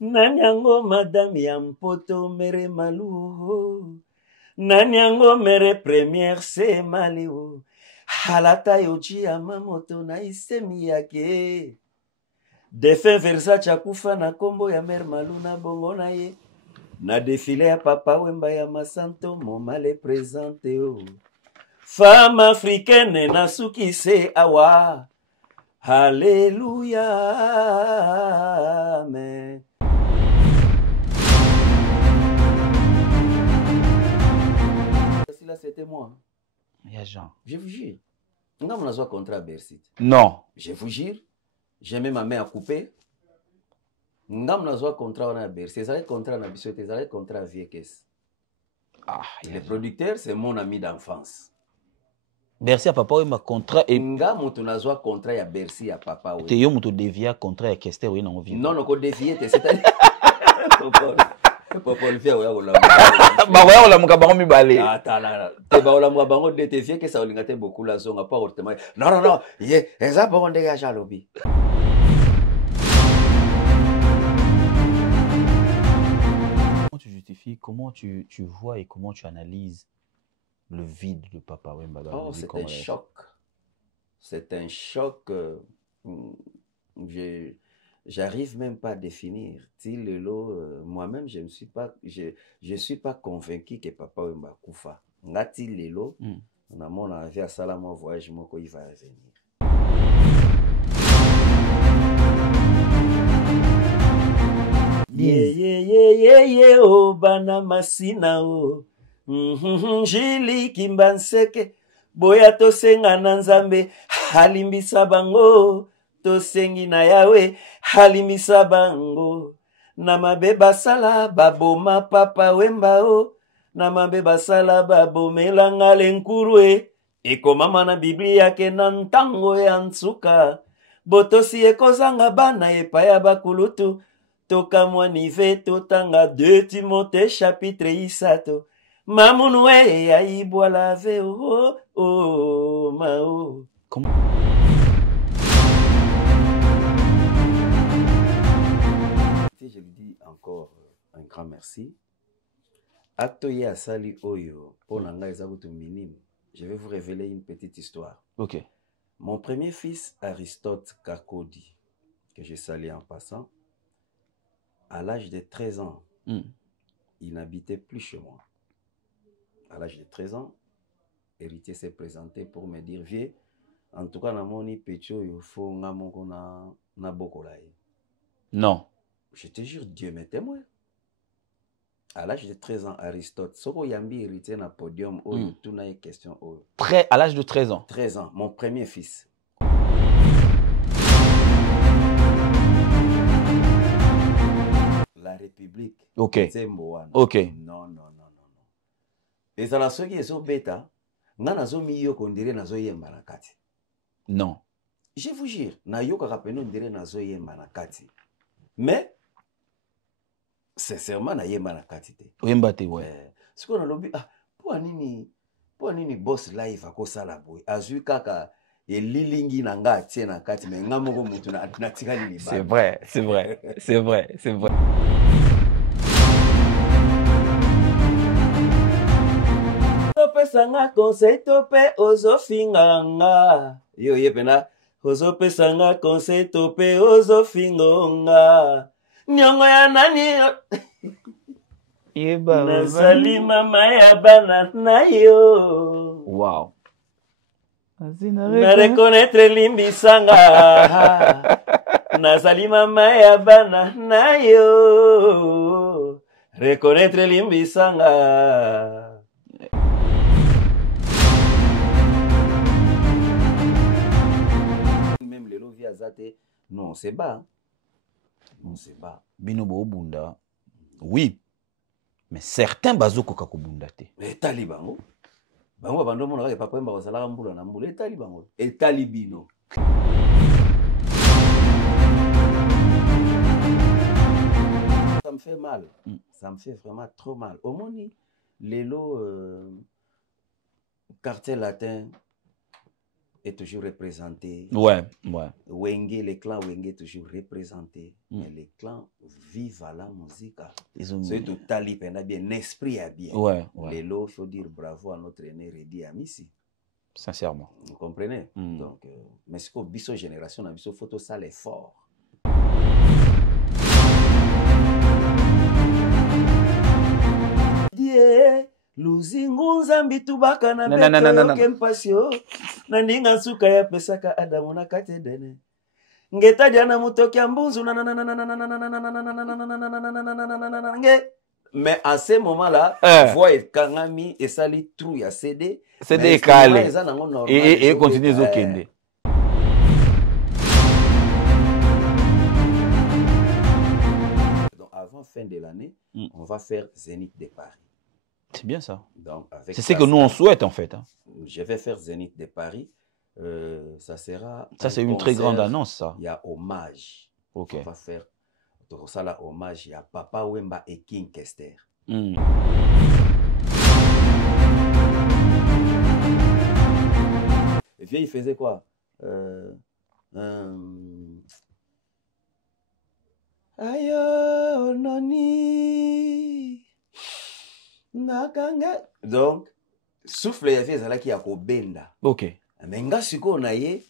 Nanyango madame Yampoto mere malu. Nanyango mere première se maliu. Halata yochi amamoto na isemi yake. Defe Versace kufa na kombo ya mer malu na bongo na ye. Na défilé ya Papa Wemba ya Masanto moma le présente oh. Femme africaine na suki se awa. Alléluia. Amen. Là c'était moi. Il y a Jean. Je vous jure. Nga mon azo contrat à Bercy. Non. Je vous jure. J'ai mis ma main à couper. Nga mon azo contrat à Bercy. Ça va être contrat à Bissot, ça va être contrat à Viekes. Ah, le producteur c'est mon ami d'enfance. Bercy à Papa Wemba contrat et nga moto nazo contrat à Bercy à Papa Wemba. Te yo moto devia contrat à Kester oui non vie. Non, ko dévier c'est-à-dire Papa le fait oya ko la. Ba oya ko la muka bango mibale. Atala. Te ba ola muka bango de te vie que ça olingate beaucoup la zonga pas hortement. Non non non, ye, eza bango ndega jalobi. Comment tu justifies, comment tu vois et comment tu analyses le vide de Papa Wemba dans la musique congolaise? C'est un choc. C'est un choc. J'arrive même pas à définir. Moi-même, je suis pas convaincu que Papa Wemba Koufa. Ngati lelo, on a mon avis à Salama voyage moko il va revenir. Ye oh bana masina oh. Jili kimbanseke boya tosenga na Nzambe halimbisa bango. Tosengi na yawe halimisa bango na mabe basala baboma Papa Wemba o na mabe basala babomela ngale nkurue ekomama na Biblia ke na ntango ya nsuka botosi ekozanga bana epaya bakulutu tokamwa nive totanga 2 Timothée chapitre 7 mamunu we ya ibwala ve o mao. Comment je lui dis encore un grand merci. Actoye Asali Oyo, pour minime. Je vais vous révéler une petite histoire. Ok. Mon premier fils, Aristote Kakodi, que je salue en passant, à l'âge de 13 ans, il n'habitait plus chez moi. À l'âge de 13 ans, héritier s'est présenté pour me dire, vieux, en tout cas, namoni pecho il faut na bokolaye. Non. Je te jure, Dieu m'est témoin. À l'âge de 13 ans, Aristote, Soko Yambi héritier na podium, tout n'a question. À l'âge de 13 ans. 13 ans, mon premier fils. La République. Ok. Ok. Non, non, non, non. Et ça la soki est bêta. Nana zo miyo kondire na zo yemba na kati. Non. Je vous jure, na yo kakapeno ndire na zo yemba na kati. Mais sincèrement na yemba na kati te. Wemba te ouais. Ce qu'on a lobby pour nini boss live akosala boy. Azui kaka elilingi na nga tie na kati mais nga moko mutu na tikali libala. C'est vrai, c'est vrai. C'est vrai, c'est vrai. Pesanga conseil tope ozofinganga. Yo yepena ozopesanga conseil tope ozofingonga. Nyongo ya nani? Yeba. Nazali mama ya bana na yo. Wow. Na reconnaître limbisanga. Nazali mama ya bana na yo. Reconnaître limbisanga. Même les lots via Zate, non, c'est bas. Non, c'est bas. Binobo Bunda. Oui. Mais certains bazoko kakobunda te. Mais talibango. Bango bando mona ka papa mba basala mbula na mbula talibango. Et talibino. Ça me fait mal. Ça me fait vraiment trop mal. Au moni les lots quartier latin est toujours représenté. Ouais, ouais. Wenge, les clans Wenge toujours représentés. Mais les clans viva la musique. Ils ont... C'est total, bien, esprit à bien. Ouais, ouais. Les lots, il faut dire bravo à notre aîné Redi Amissi. Sincèrement. Vous comprenez? Donc, mais c'est que biso génération, na biso photo ça l'effort. Die luzingu nzambi tubaka na beto kempasio na ndinga nsuka ya pesaka Adamu na katedene ngeta diana mutoki mbunzu mais à ce moment-là voix et kangami et sali trou ya CD calé et continue zokende. Donc avant fin de l'année, on va faire Zénith de Paris. C'est bien ça. C'est ce que nous on souhaite en fait. Hein. Je vais faire Zénith de Paris. Ça sera. Ça c'est une très grande annonce ça. Il y a hommage. Ok. On va faire. Donc ça là hommage. Il y a Papa Wemba et King Kester. Et puis il faisait quoi? Ayo noni. Donc, souffle ya vie ezalaki ya kobenda. Ok. Mais nga siko na ye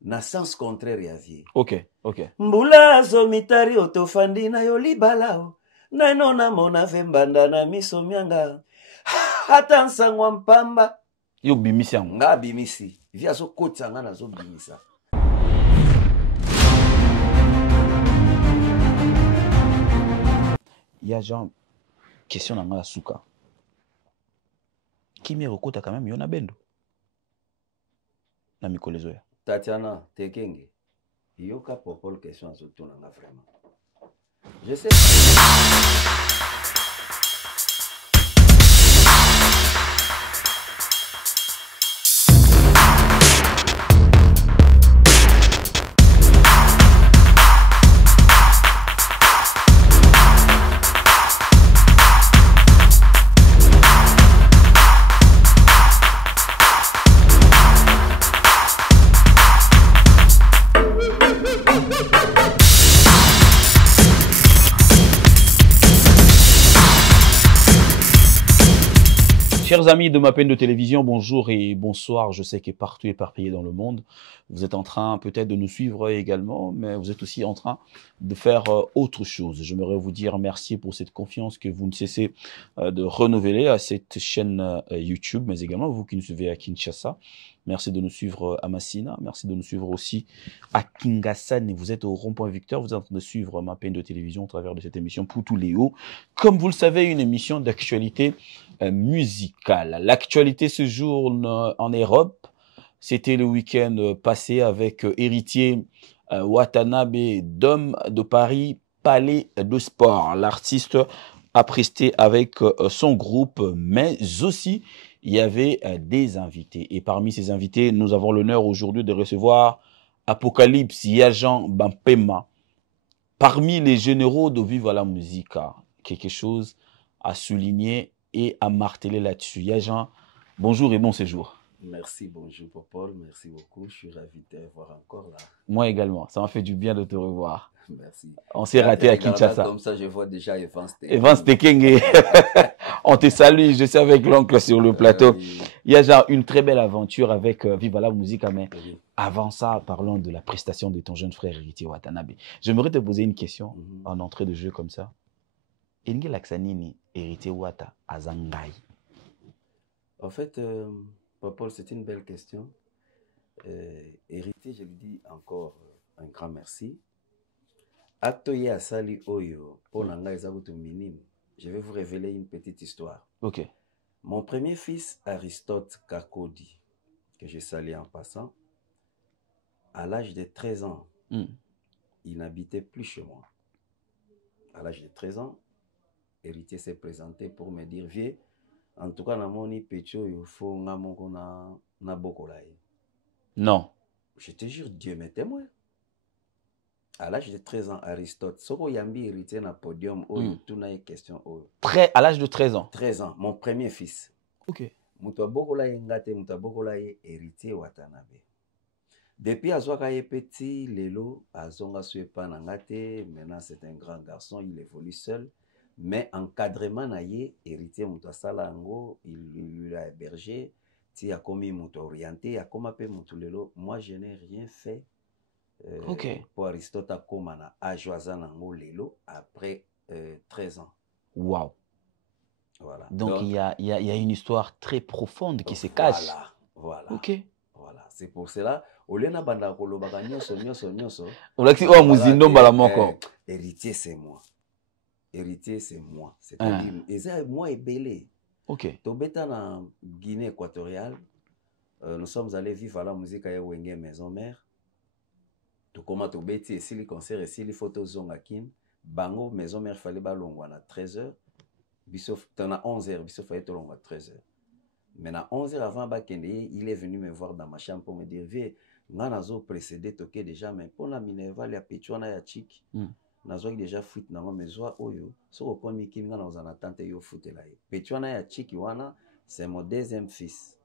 na sens contraire ya vie. Ok, ok. Mbula zomitari otofandi na yo libalao. Na nona mona vembanda na miso mianga. Hata nsangwa mpamba. Yo bimisi yango. Nga bimisi. Via so kotsa nga na zo bimisa. Il y a genre question dans la souka. Qui me recouta quand même yona bendo. Na mikolo zoya. Tatiana Tekenge. Yoka popol question à surtout na vraiment. Je sais. Chers amis de ma peine de télévision, bonjour et bonsoir. Je sais que partout éparpillé dans le monde, vous êtes en train peut-être de nous suivre également, mais vous êtes aussi en train de faire autre chose. J'aimerais vous dire merci pour cette confiance que vous ne cessez de renouveler à cette chaîne YouTube, mais également vous qui nous suivez à Kinshasa. Merci de nous suivre à Massina. Merci de nous suivre aussi à Kingasane. Vous êtes au rond-point Victor. Vous êtes en train de suivre ma peine de télévision au travers de cette émission Poutou Léo. Comme vous le savez, une émission d'actualité musicale. L'actualité se joue en Europe. C'était le week-end passé avec Héritier Watanabe, Dôme de Paris, Palais de Sport. L'artiste a presté avec son groupe, mais aussi il y avait des invités. Et parmi ces invités, nous avons l'honneur aujourd'hui de recevoir Apocalypse Yajan Bampema. Parmi les généraux de Viva la Musica, quelque chose à souligner et à marteler là-dessus. Yajan, bonjour et bon séjour. Merci, bonjour Popol, merci beaucoup. Je suis ravi de te voir encore là. Moi également, ça m'a fait du bien de te revoir. Merci. On s'est raté à Kinshasa. Comme ça, je vois déjà Evans Tekenge. On te salue, je suis avec l'oncle sur le plateau. Oui. Il y a genre une très belle aventure avec Viva la Musica, mais avant ça, parlons de la prestation de ton jeune frère Héritier Watanabe. J'aimerais te poser une question en entrée de jeu comme ça. Enge Laksanini, Héritier Wata, Azangai. En fait, Popol, c'est une belle question. Héritier, je lui dis encore un grand merci. Actoye Asali Oyo, pour minime. Je vais vous révéler une petite histoire. Ok. Mon premier fils, Aristote Kakodi, que je salue en passant, à l'âge de 13 ans, il n'habitait plus chez moi. À l'âge de 13 ans, Héritier s'est présenté pour me dire, vieux, en tout cas, namoni pecho il faut na bokolaye. Non. Je te jure, Dieu m'est témoin. À l'âge de 13 ans, Aristote, Soko Yambi héritier na podium, tout na question. À l'âge de 13 ans. 13 ans, mon premier fils. Ok. Mutabokolaye ngate, mutabokolaye héritier Watanabe. Depuis Azwaka est petit, Lelo, Azonga Suepa Nangate, maintenant c'est un grand garçon, il évolue seul. Mais encadrement naïe, héritier Moutouasala Ango, il l'a hébergé, il a commis Moutou orienté, il a comme appelé Moutou Lelo. Moi, je n'ai rien fait pour Aristote Komana à Joazanango Lelo après 13 ans. Waouh. Voilà. Donc il y a une histoire très profonde qui se cache. Voilà. Ok. Voilà. C'est pour cela, Olena Bandakolo Baganyoso, Nyoso. Héritier, c'est moi. Héritier, c'est moi. C'est-à-dire, moi et Belé. Ok. Tobeta en Guinée équatoriale, nous sommes allés vivre à la musique à Wenge Maison Mère. Tout comme Tobeti, et si les concerts, et si les photos zongakin, Bango Maison Mère, fallait balongwa à 13h. Bissof, t'en as 11h, Bissof fallait balongwa à 13h. Maintenant, 11h avant Bakende, il est venu me voir dans ma chambre pour me dire, vieux, Nanazo précédé toqué déjà, mais pour la Minerva, il y a Pétuana, il y a Chik. Nazo déjà foot na ngome zwa oyo so ko komi kinga na uzana tante yo foot la ye Pétuana ya Chiki wana c'est mon deuxième fils.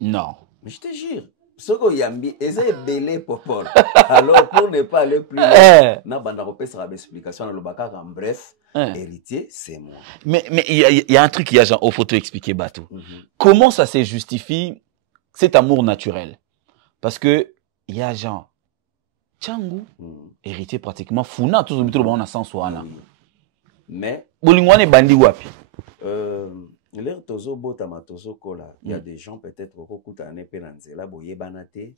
Non, mais je te jure soko yambi eza belé popol. Alors pour ne pas aller plus loin na banda ko pesa ba explication na lobaka en bref héritier c'est moi. Mais il y a un truc qui a genre au photo expliqué Batou. Comment ça se justifie cet amour naturel? Parce que il y a genre Tchangu, héritier pratiquement Funa, tout le monde a sens wana. Mais Bolingwane bandi wapi? L'air tozo botama tozo kola. Il y a des gens peut-être au kokuta ne penanzela boye banate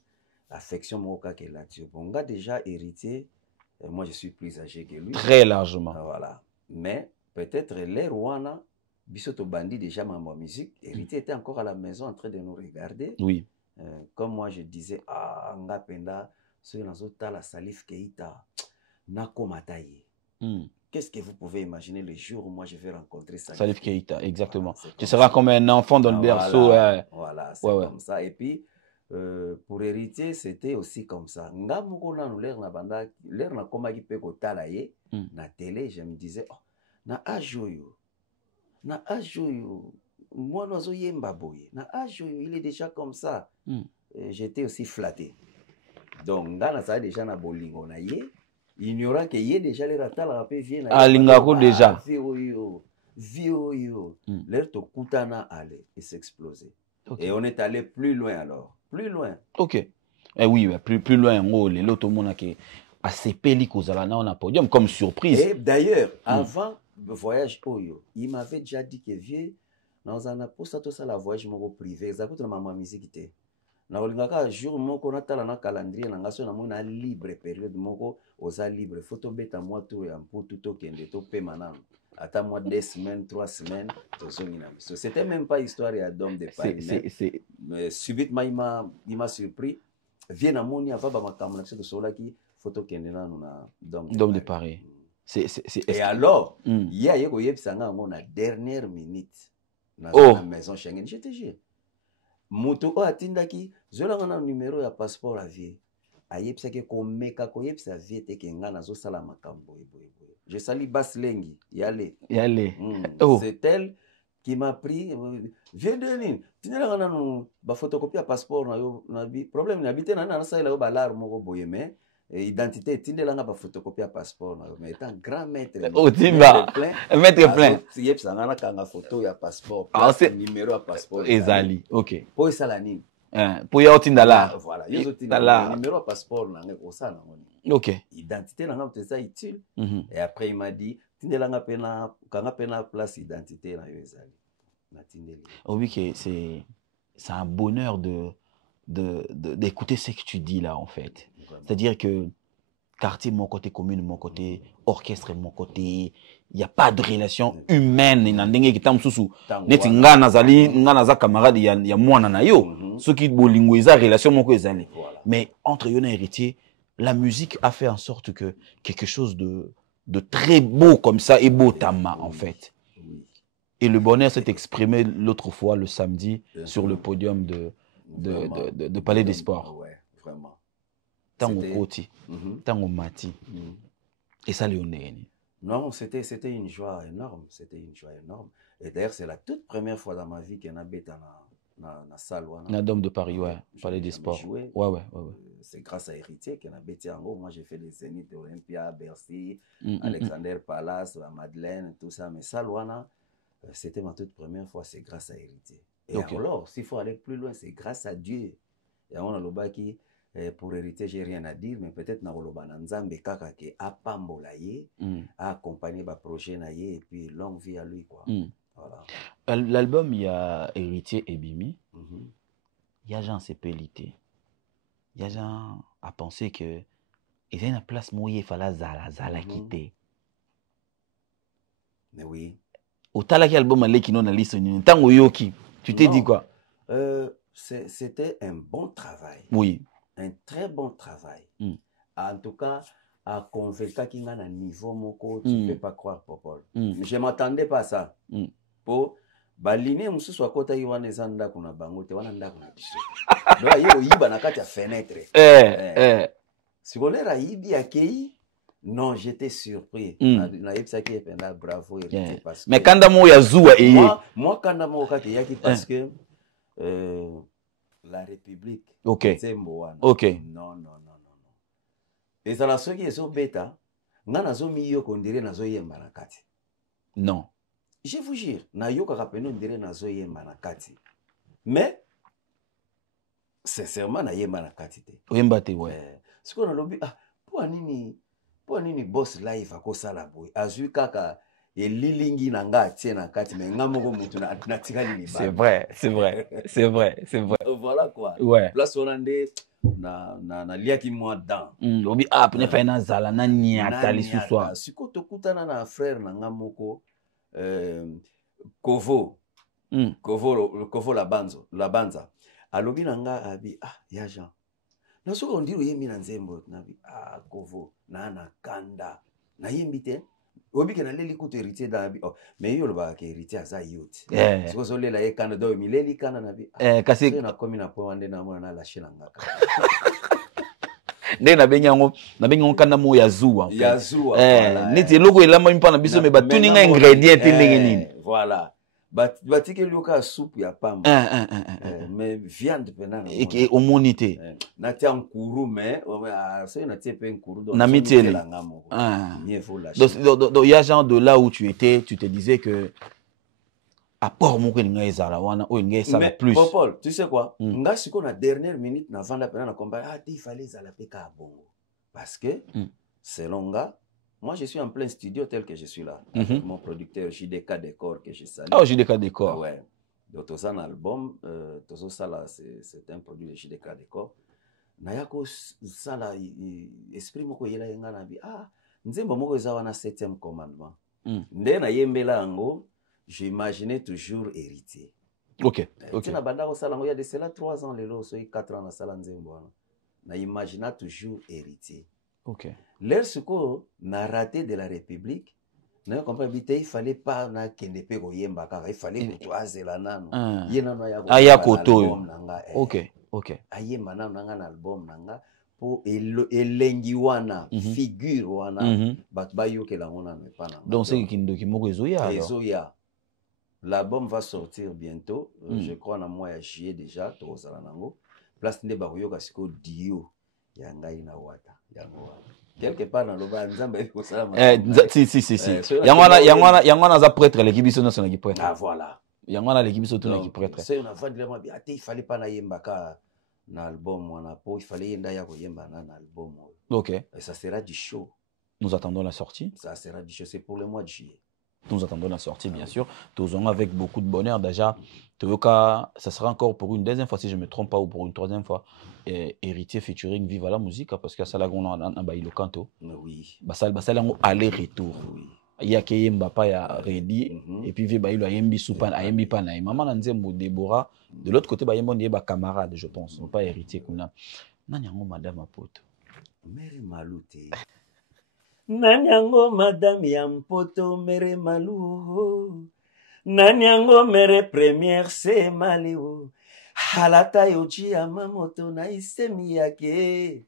affection moka ke là Dieu. Bonga déjà héritier, moi je suis plus âgé que lui. Très largement. Voilà. Mais peut-être l'air wana bisoto bandi déjà ma musique, héritier était encore à la maison en train de nous regarder. Oui. Comme moi je disais nga penda ceux qui la Salif Keita, Nako Mataye. Qu'est-ce que vous pouvez imaginer le jour où moi je vais rencontrer Salif Keita? Exactement. Voilà, tu seras comme un enfant dans le berceau. Voilà, c'est comme ça. Et puis, pour héritier, c'était aussi comme ça. Nga moko na l'air na banda, l'air na koma ki pe ko talaye na télé, je me disais, oh, na ajoyo. Moi nozo yemba boye. Na ajoyo, il est déjà comme ça. J'étais aussi flatté. Donc, Ngana ça déjà na bolingo na ye, ignorant que ye déjà les rata la rapé vient na Lingako déjà. Vio. L'air to kutana allait et s'exploser. Et on est allé plus loin alors. Plus loin. Ok. Eh oui, plus loin, l'autre monde qui a sepeli kozalana on a podium comme surprise. Et d'ailleurs, avant le voyage Oyo, il m'avait déjà dit que vieux, dans un aposta tout ça la voyage mon privé, ça coûte ma musique était. Na olingaka jour moko na tala na calendrier na ngaso na mona libre période moko oza libre photo beta moi tout ya mputu to kende to pe manano ata moi 2 semaines 3 semaines to songina so c'était même pas histoire ya d'homme de Paris mais subitement il m'a surpris vient na moni ava ba makambo na so la ki photo kende na na d'homme de Paris et alors ya yeko yebsanga ngo na dernière minute na la maison Schengen je te jure Mutu o atindaki zolanga na numéro ya passeport à vie ayebisaki komeka koyebisa vie te ke nga nazo sala makambo boye. Je sali Baslengi yale c'est elle qui m'a pris viens de nini tinela na no ba photocopie ya passeport na yo na bi problème na bité na sala yo balar moko boye mais identité tindelanga ba photocopie ya passeport na yo mais étant grand maître maître plein yebisa nga na kanga photo ya passeport numéro ya passeport ezali ok po sala nini pour y otindala voilà yo otindala numéro ya passeport na nga osala ngoni ok identité na nga c'est utile et après il m'a dit tindelanga pena kanga pena place identité na yo ezali na tindeli oui que c'est un bonheur d'écouter ce que tu dis là en fait. C'est-à-dire que quartier mon côté, commune mon côté, orchestre mon côté, il n'y a pas de relation humaine na ndenge ki tamsusu neti nga nazali nga naza camarade ya mwana na yo ceux qui bolingo eza relation moko ezali mais entre yo na héritier la musique a fait en sorte que quelque chose de très beau comme ça et beau tama en fait. Et le bonheur s'est exprimé l'autre fois le samedi sur le podium de Palais des Sports. Ouais, vraiment. Tango Koti, Tango Mati. Et ça, Léoné. Non, c'était une joie énorme. C'était une joie énorme. Et d'ailleurs, c'est la toute première fois dans ma vie qu'il y en a bêta na salle wana. Na Dôme de Paris, ouais. Palais des Sports. Ouais. C'est grâce à Héritier qu'on a bêté en gros. Moi, j'ai fait les Zénith d'Olympia, Bercy, Alexander Palace, la Madeleine, tout ça. Mais salle wana, c'était ma toute première fois. C'est grâce à Héritier. Et alors, s'il faut aller plus loin, c'est grâce à Dieu. Et on a le bas qui, pour Héritier, j'ai rien à dire, mais peut-être na oloba na nzambe kaka ke apambola ye, a accompagné ba projet na ye, et puis longue vie à lui, quoi. Voilà. L'album, il y a Héritier et Bimi. Il y a Jean Sépélité. Il y a Jean à penser que il y a une place où il fallait zala quitter. Mais oui. Au talaki album qui non na liste ni tango yoki. Tu t'es dit quoi? C'était un bon travail. Oui. Un très bon travail. En tout cas, à convaincre qu'il y a un niveau moko, tu ne peux pas croire, Popol. Je ne m'attendais pas à ça. Pour baline mususu akota yi wana ezanda kuna bango te wana ndako na biso. Donc ayo yiba na kati ya fenêtre. Sikolera yibi akei. Non, j'étais surpris. Na yebisa ki ependa bravo Héritier parce que mais kanda mo ya zuwa eye. Moi kanda mo kati yaki parce que la République. OK. Non. Et ça la soki ezo beta, nga nazo miyo kondire nazo yemba na kati. Non. Je vous jure, na yoka kapeno ndire nazo yemba na kati. Mais sincèrement na yemba na kati te. Oyemba te ouais. Siko na lobi po nini boss live akosala boy. Azui kaka elilingi na nga tie na kati mais nga moko mutu na tikali ni ba. C'est vrai. Voilà quoi. Ouais. Place onande na liaki moi dans. Obi pene fa na zala na niata li suswa. Siko tokutana na frère na nga moko Kovo la banza alobi na nga abi ya Jean na soko ndiro yemi na nzembo na bi Kovo na kanda na yembi te obi ke na leli kuto Héritier da bi mais yo lo ba ke Héritier aza youth siko zo lela ye kanda do mi leli kanda na bi kasi na komi na po wande na mona na lâcher na nga nde na benyango kanda mo ya zuwa neti logo elamba mpa na biso me batuni nga ingrédient te ndenge nini voilà batike lioka soupe ya pamba mais viande pena et omonité na tia nkuru mais c'est na tia pe nkuru donc na mitele donc il y a genre de là où tu étais tu te disais que apport moko nga ezala wana o nga esala plus Paul tu sais quoi nga siko na dernière minute na vanda pena na combat il fallait ezala pe ka bongo parce que selon nga moi, je suis en plein studio tel que je suis là. Mon producteur JDK Décor que je salue. Oh, JDK Décor. Ouais. Donc, tout ça, un album, tout ça là, c'est un produit de JDK Décor. Nayako, ça là, esprit moko yela yenga nabi. Nzembo moko ezawa na 7e commandement. Nde na yembela ango, j'imaginais toujours Héritier. Ok. Na banda ko sala ngo ya de cela 3 ans lelo, so 4 ans na sala nzembo wana. Na imagina toujours Héritier. Ok. Lorsqu'on a raté de la République, il fallait pas na kendepe koyemba kaka, il fallait que tu ases la nano. Aya koto. Ok. Ayemba nano nanga album nanga pour elengi wana figure wana bat bayoke la ngona ne pas. Donc c'est kindoki moko ezoya. Ezoya. L'album va sortir bientôt, je crois na mois de juillet déjà, to sala nango. Place nde ba yoka siko dio yanga ina wata. Quelque part dans le bas nzamba il faut ça si yangwana za prêtre l'équipe biso naso na ki prêtre voilà yangwana l'équipe biso to na ki prêtre c'est une affaire de moi il fallait pas na yemba ka na album wana po il fallait yenda ya ko yemba na album. OK et ça sera du show. Nous attendons la sortie. Ça sera du show, c'est pour le mois de juillet. Nous attendons la sortie, bien sûr. Tous avec beaucoup de bonheur. Déjà, ça sera encore pour une deuxième fois, si je ne me trompe pas, ou pour une troisième fois, Héritier featuring Viva la musique, parce que ça, là, on a le canto. Oui. Ça, aller-retour. Il y a qui Mbapa ya ready, et puis Viva il a yembi soupan, a yembi pana. Maman a dit Déborah. De l'autre côté, il y a camarade, je pense, non pas Héritier qu'on a. Nanyango madame a pote. Mère Malouté. Nanyango madame Yampoto mere malu. Nanyango mere première c'est maliu. Halata yochi amamoto na isemi yake.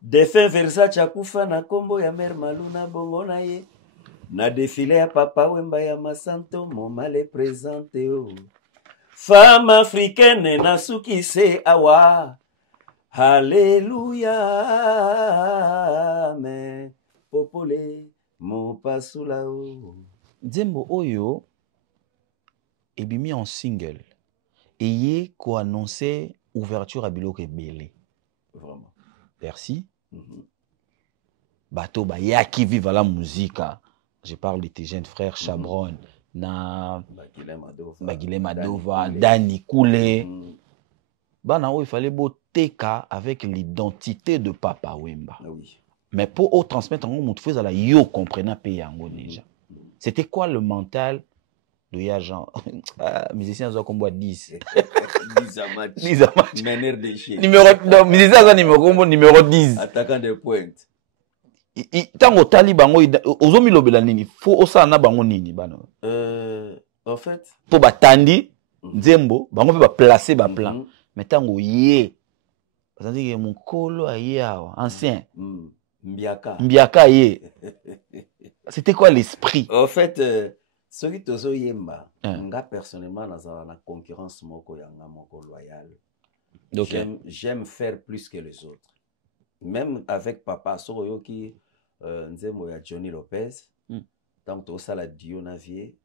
Defe Versace akufa na kombo ya mere malu na bongo na ye. Na défilé ya papa wemba ya masanto momale présente o. Femme africaine nasuki se awa. Alléluia. Mais popole mopasula o. Nzembo oyo ebimi en single. Eye ko annoncer ouverture à biloko ebele. Vraiment. Merci. Bato ba yaki vive la musique. Je parle de tes jeunes frères Chabron, na Bagile Madova, Dani Koulé. Bana il fallait boteka avec l'identité de Papa Wemba. Oui. Mais pour transmettre en mon faisait la yo comprenant pays yango déjà. C'était quoi le mental de Yajan? Musicien ont comme 10. 10 à match. 10 à match. Meneur de chien. Musicien numéro 10. Attaquant de pointe. Tango tali bango ozomi lobela nini fo osala na bango nini bana en fait po batandi nzembo bango pe ba placer ba plan mais tango ye bazandi ke mukolo aye awa ancien mbiaka ye c'était quoi l'esprit en fait ce qui tozo yemba nga personnellement na concurrence moko yanga moko loyal. J'aime faire plus que les autres même avec papa soroyo qui Nzembo ya Johnny Lopez, tant que ça la Dio Navier,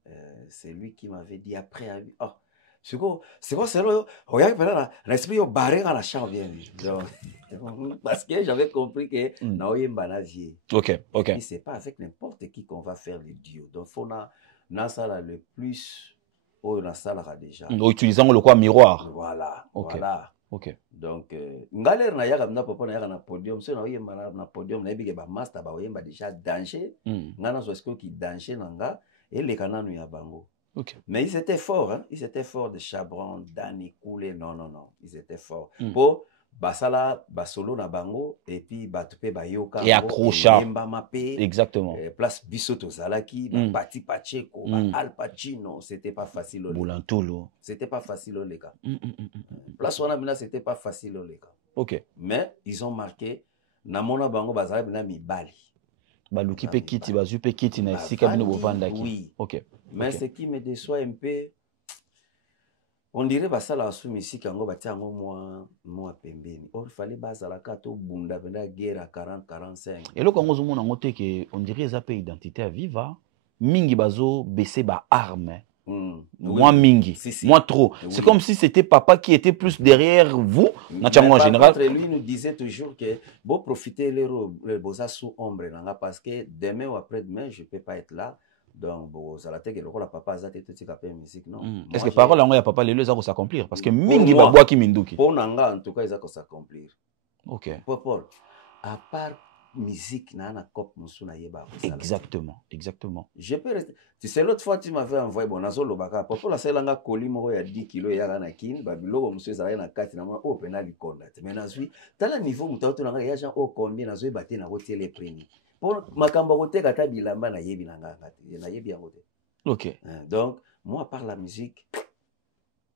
c'est lui qui m'avait dit après, oh, c'est quoi, c'est là, regarde maintenant, l'esprit au barré à la chambre bien, parce que j'avais compris que Naoyemba Navier. Ok. Et c'est pas avec n'importe qui qu'on va faire le duo, donc faut na ça le plus, on a ça là déjà. Utilisant le quoi miroir. Voilà. Ok. Donc, ngaler na yaga na papa na yaga na podium, so na oyemba na podium na ebike ba master ba oyemba déjà danger. Ngana so esko ki danger nanga et les kananu ya bango. Ok. Mais ils étaient forts, hein. Ils étaient forts de Chabron, Dani Koulé, non. Ils étaient forts. Pour basala basolo na bango et puis batupe ba yoka et accrocha. Exactement. Place Bisoto Zalaki, Pati Pacheco, Al Pacino, c'était pas facile au Boulantolo. C'était pas facile au les gars. Place Wanamina, c'était pas facile au les gars. Ok. Mais ils ont marqué Namona Bango Bazala Bina Mibali. Baluki pe kiti, bazu pe kiti na sika bino bovandaki. Oui. Ok. Mais ce qui me déçoit un peu, on dirait que ça la musique yango batiango moi pembeni. Or il fallait bazala kato bunda benda guerre à 40-45. Et le Congo zomona ngote que on dirait ça peut identité à viva. Mingi bazo baisser ba arme. Moi mingi, moi trop. C'est comme si c'était papa qui était plus derrière vous. En général. Lui nous disait toujours que bon profiter les beaux sous ombre parce que demain ou après-demain je peux pas être là. Donc, ça la tête que le papa a été tout musique, non. Est-ce que parole en a papa les deux à s'accomplir parce que mingi ba bois qui minduki. Pour nanga en tout cas ils ont s'accomplir. Ok. Paul, à part musique na cop musuna yeba. Exactement. Je peux rester. Tu sais l'autre fois tu m'avais envoyé bon nazo lobaka. Papa la selanga colis moko ya 10 kg ya na kin ba biloko monsieur za na kati na o pena likonda. Mais nazui tala niveau mutato na ya gens au combien nazui baté na rotier les prix. Pour makambo kote kata bilamba na yebi na nganga na yebi yango te. Ok. Donc moi par la musique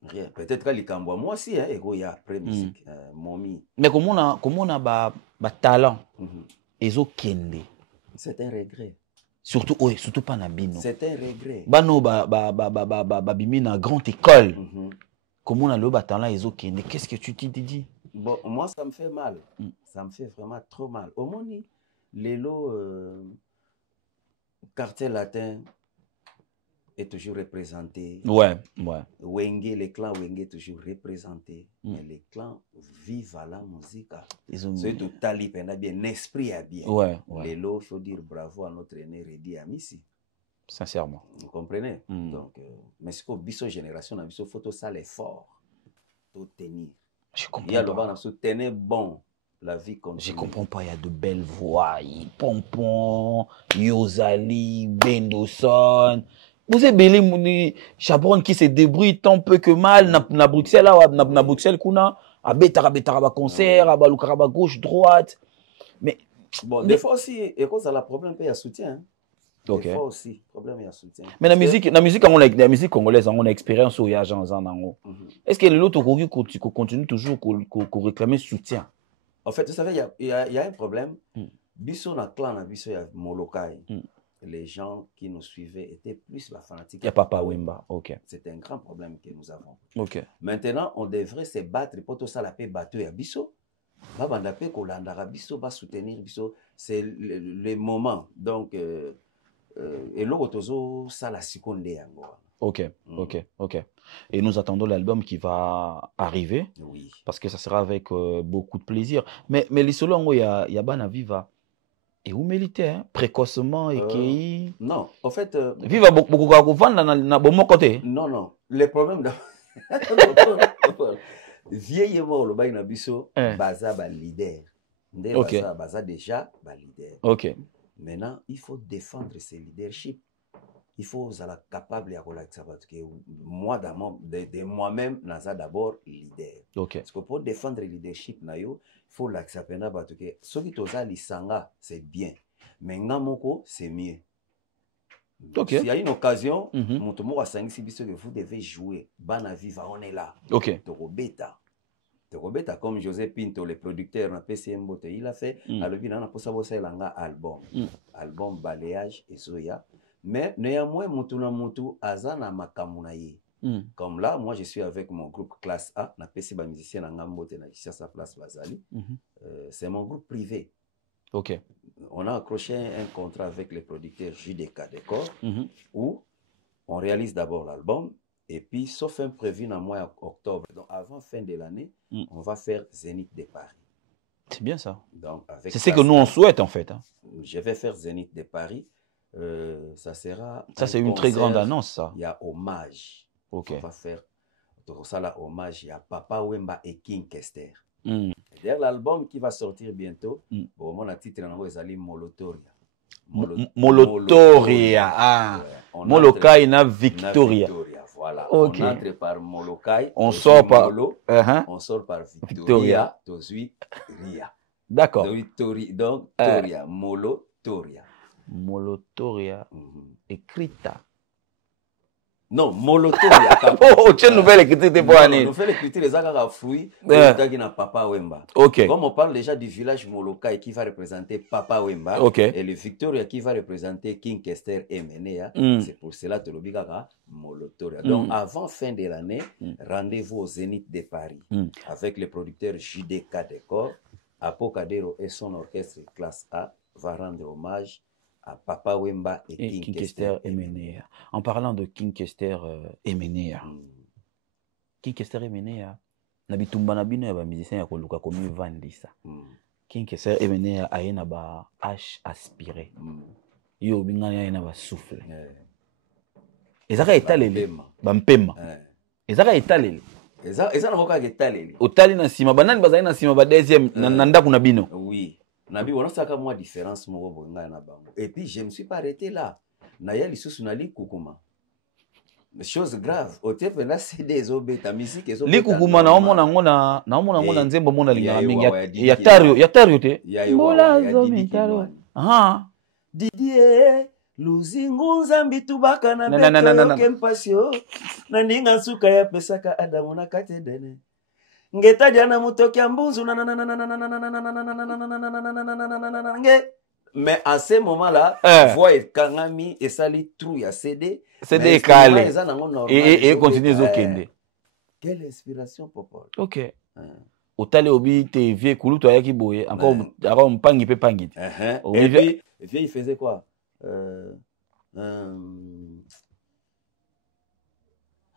rien. Peut-être que likambo moi aussi hein ego ya après musique momi. Mais comment on a ba talent ezo kende. C'est un regret. Surtout pas na bino. C'est un regret. Bano ba bimi na grande école. Comment on a le talent ezo kende. Qu'est-ce que tu te dis? Bon moi ça me fait mal. Ça me fait vraiment trop mal. Au moni Lélo, quartier latin est toujours représenté. Ouais. Wenge, les clans Wenge est toujours représenté. Mais les clans vivent à la musique. C'est tout tali, bien, l'esprit est bien. Ouais. Lélo, il faut dire bravo à notre aîné Redi Amissi. Sincèrement. Vous comprenez? Donc, mais c'est que biso génération, biso photo ça l'effort. Tout tenir. Je comprends. Il y a le vent, tenir bon. La vie continue. Je comprends pas, il y a de belles voix. Pompon, Yozali, Bendoson. Vous avez belé Chabron qui se débrouille tant peu que mal na Bruxelles na Bruxelles kuna a betara concert a balukara gauche droite. Mais bon des fois aussi et cause à la problème il y a soutien. OK. Des fois aussi problème il y a soutien. Mais la musique congolaise on a expérience au yage en nango. Est-ce que l'autre continue toujours qu'on réclamer soutien? En fait, vous savez, il y a un problème. Biso na clan na biso ya Molokai. les gens qui nous suivaient étaient plus fanatiques. Il y a Papa Wemba, ok. C'est un grand problème que nous avons. Ok. Maintenant, on devrait se battre pour tout ça, la paix bateau et abisso. Babanda paix kolandara biso, va soutenir biso. C'est le moment. Donc, et l'autre, ça la seconde yango. Ok, ok, ok. Et nous attendons l'album qui va arriver. Oui. Parce que ça sera avec beaucoup de plaisir. Mais les solos, il y a Bana Viva. Et où militaire, précocement et qui. Non, en fait. Viva beaucoup à vendre na bon côté. Non, non. Les problèmes. Vieillement, le bail na biso, baza ba leader. Ok. Baza déjà ba leader. Ok. Maintenant, il faut défendre ces leaderships. Il faut être capable de relaxer parce que moi, de moi-même, naza d'abord leader. Ok. Parce que pour défendre le leadership, il faut l'accepter parce que ce qui est lisanga, c'est bien. Mais ngamoko, c'est mieux. Ok. S'il y a une occasion, vous devez jouer. Bana Viva, on est là. Ok. Torobeta, comme José Pinto, le producteur na PCM Bote, il a fait album. Album Balayage et Soya. Mais néanmoins, Mutu Azana Makamunaye. Comme là, moi je suis avec mon groupe Classe A, na PC ba musicien na Ngambote na sa place Bazali. C'est mon groupe privé. Ok. On a accroché un contrat avec les producteurs JDK Décor où on réalise d'abord l'album et puis, sauf un prévu dans le mois d'octobre, donc avant fin de l'année, on va faire Zénith de Paris. C'est bien ça. C'est ce que nous on souhaite en fait. Hein. Je vais faire Zénith de Paris. Ça sera. Ça, c'est une très grande annonce, ça. Il y a hommage. Ok. On va faire ça, là, hommage. Il y a Papa Wemba et King Kester. D'ailleurs, l'album qui va sortir bientôt, bon, mon titre est Molotoria. Molotoria. Ah. Molokai na Victoria. Voilà. Okay. On entre par Molokai. On sort par Molo, on sort par Victoria. Ria. D'accord. Donc, Toria. Molotoria. Molotoria. Écrita. Non, Molotoria. Oh, tu as une nouvelle écriture de Boané. Nouvelle écriture, les agars fruits, na Papa Wemba. Ok. Comme on parle déjà du village Molokai qui va représenter Papa Wemba, et le Victoria qui va représenter King Kester et Menea, c'est pour cela que le bigara Molotoria. Donc, avant fin de l'année, rendez-vous au Zénith de Paris avec le producteur JDK Décor. Apocadero et son orchestre Classe A va rendre hommage à Papa Wemba et King Kester Emenea. En parlant de King Kester Emenea, King Kester Emenea, nabitumba na bino ya ba musicien ya koluka komi vandisa. King Kester Emenea ayena ba H aspiré. Yo bingana ayena ba souffle. Ezaka etaleli ba mpema. Ezaka etaleli. Eza na koka etaleli. Otali na sima banani bazali na sima ba deuxième na ndaku na bino. Oui. Nabi on a moi différence mo bonga na bango. Et puis je me suis pas arrêté là. Na ya lisusu na li kukuma. Chose grave. Ote pena CD zo beta musique zo beta. Li kukuma na omona ngona nzembo mona linga mingi. Ya tario te. Mola zo mitaro. Ah. Didier Luzingu nzambi tubaka na beto kempasio. Na ninga nsuka ya pesaka Adamu na katedene. Ngeta diana mutoki ambunzu mais à ce moment-là voix et kangami et sali trou ya CD calé et continue zokende. Quelle inspiration papa. OK. Otale obi te vie kuluto ayaki boye encore mpangi pe pangi. Et puis il faisait quoi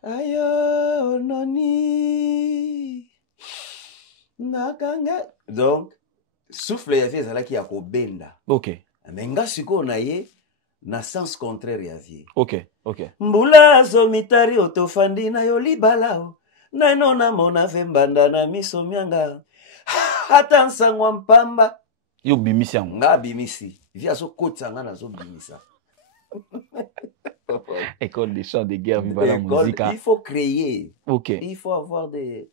ayo noni nakanga. Donc souffle ya vie ezalaki ya kobenda. OK. Mais nga siko na ye na sens contraire ya vie. OK. OK. Mbula zo mitari otofandi na yo libalao. Nano na mona vembanda na miso mianga. Hata nsangwa mpamba. Yo bimisi yango. Nga bimisi. Via zo kotsa nga na zo bimisa. École des chants de guerre, viva la musique. Il faut créer. OK. Il faut avoir des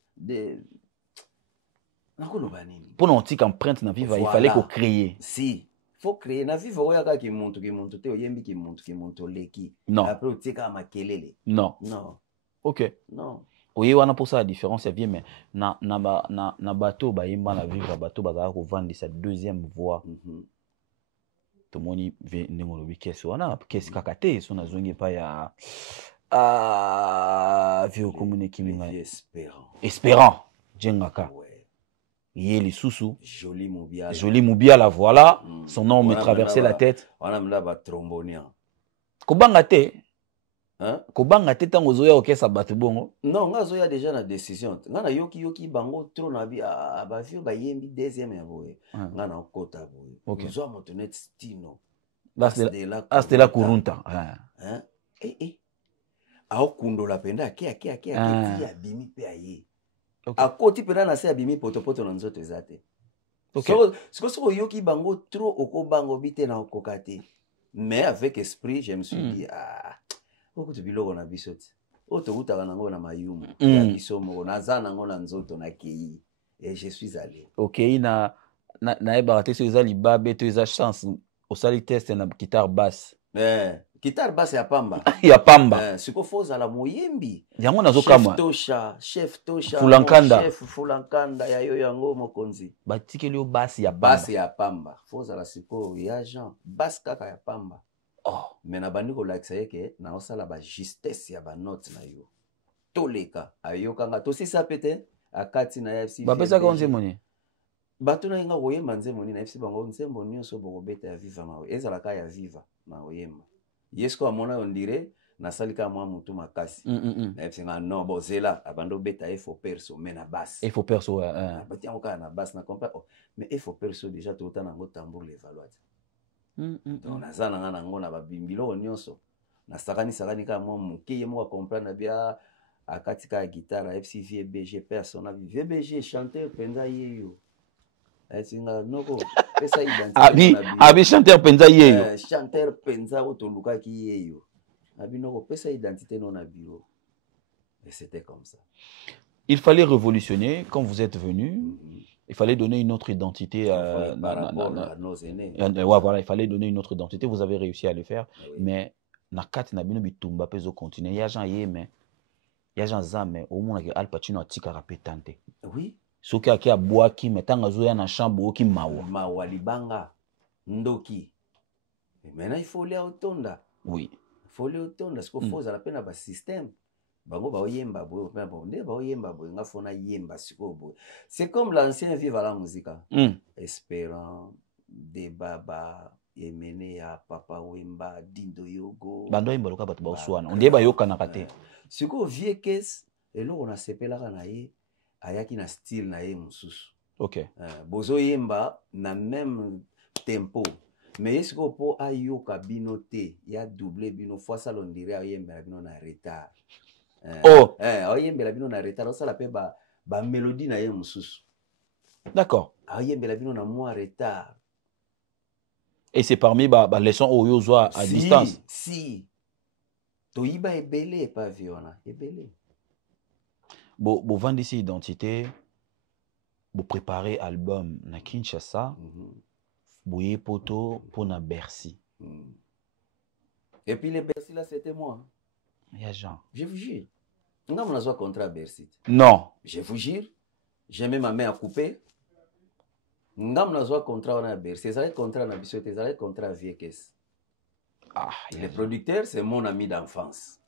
pour une petite empreinte na viva, il fallait qu'on crée. Si, il faut créer. Na viva oya ki muntu te oyembi ki muntu leki. Non. Après otika makelele. Non. Non. OK. Non. Oye wana pour ça la différence est bien mais na bateau ba yemba na vivre bateau ba za ko vendre sa deuxième voix. tomoni ndenge lobi kesi wana kesi kaka te so nazongi epai ya vie okomune kiminga espérant jengaka ye lisusu joli mubiala voilà son nom me traversait la tête kobanga te kobanga te ntango ozoya okesa bato bongo non nga azoya déjà na décision nga na yoki bango trop na bavio bayembi deuxième ya boye nga na okota boye ozwa moto neti stino astela kurunta aokundola mpenza ake abimi mpe aye akoti mpenza na se abimi potopoto na nzoto eza te siko soki oyoki bango trop okobanga obi te na okoka te mais avec esprit je me suis dit okutu biloko na biso te oyo tokutaka nango na mayumu ya biso moko naza nango na nzoto nakei et je suis allé okei nayebaka te so eza libabe to eza chance osali test na guitare basse guitare basse ya pamba ya pamba siko fo ozala moyembi yango nazokamwa chef tosha fulankanda ya yo yango mokonzi batikeli yo basse ya pamba fo ozala sikoyo ya Jean basse kaka ya pamba mais nabandi kolakisa ye ke naosala bajustesse ya banote na yo toleka ayokanga tosisa pe te akati na ye bapesaka nzembo nini bato na yenga koyemba nzembo nini nayebisi bango nzembo nyonso bokobeta ya viva na ezalaka ya viva na koyemba ye siko amona yo ndire nasali kaka mwa motu makasi nayebisi nga non bozela abandi obeta efo perso mais na base efo perso bati yango kaka na base na compare mais efo perso déjà touta nango tambour levaloi donc naza nanga nango na babimbiloko nyonso nasakani kaka mwa moke ye moko acomprendre bia akati kaka guitare ayebisi VBG persona VBG chanteur mpenza ye yo ayesinga noko pesa identité abi chanteur mpenza ye yo chanteur mpenza oyo tolukaki ye yo abi noko pesa identité no na bureau et c'était comme ça. Il fallait révolutionner quand vous êtes venu. Il fallait donner une autre identité à nos aînés. Ouais, voilà, il fallait donner une autre identité. Vous avez réussi à le faire. Oui. Mais nakati na bino bitumba pezo continuer. Ya Jean yeme. Ya Jean zame au moins que Al Pacino atika rapetante. Oui. Soki aki abwaki metanga zo ya na chambre oki mawa. Mawa libanga ndoki. Maintenant il faut aller autonda. Oui. Il faut aller autonda parce qu'il faut za la peine ba système. Bango ba oyemba boy pe bonde ba oyemba boy nga fona yemba siko boy. C'est comme l'ancien vive à la musique. Espérant de baba emene ya papa wemba dindo yogo. Bando yemba loka bato ba oswana. On ba yoka na kate. Siko vie kes eloko na sepela na ye ayaki na style na ye mususu. OK. Bozo yemba na même tempo. Mais siko po ayoka bino te ya double bino fois ça l'on dirait ayemba bino na retard. Oyembela bino na retard osala pe ba mélodie na ye mususu. D'accord. Oyembela bino na moi retard. Et c'est parmi ba leçons oyo zwa à distance. Si. Toyiba ebele pa viona, ebele. Bo vendisi identité, bo préparer album na Kinshasa. Boye poto pour na Bercy. Et puis les Bercy là c'était moi. Ya Jean. Je vous jure. Nga mona zwa contrat à Bercy. Non. Je vous jure. J'ai mis ma main à couper. Nga mona zwa contrat à Bercy. Ça va être contrat na biso, ça va être contrat vieux caisse. Le producteur c'est mon ami d'enfance.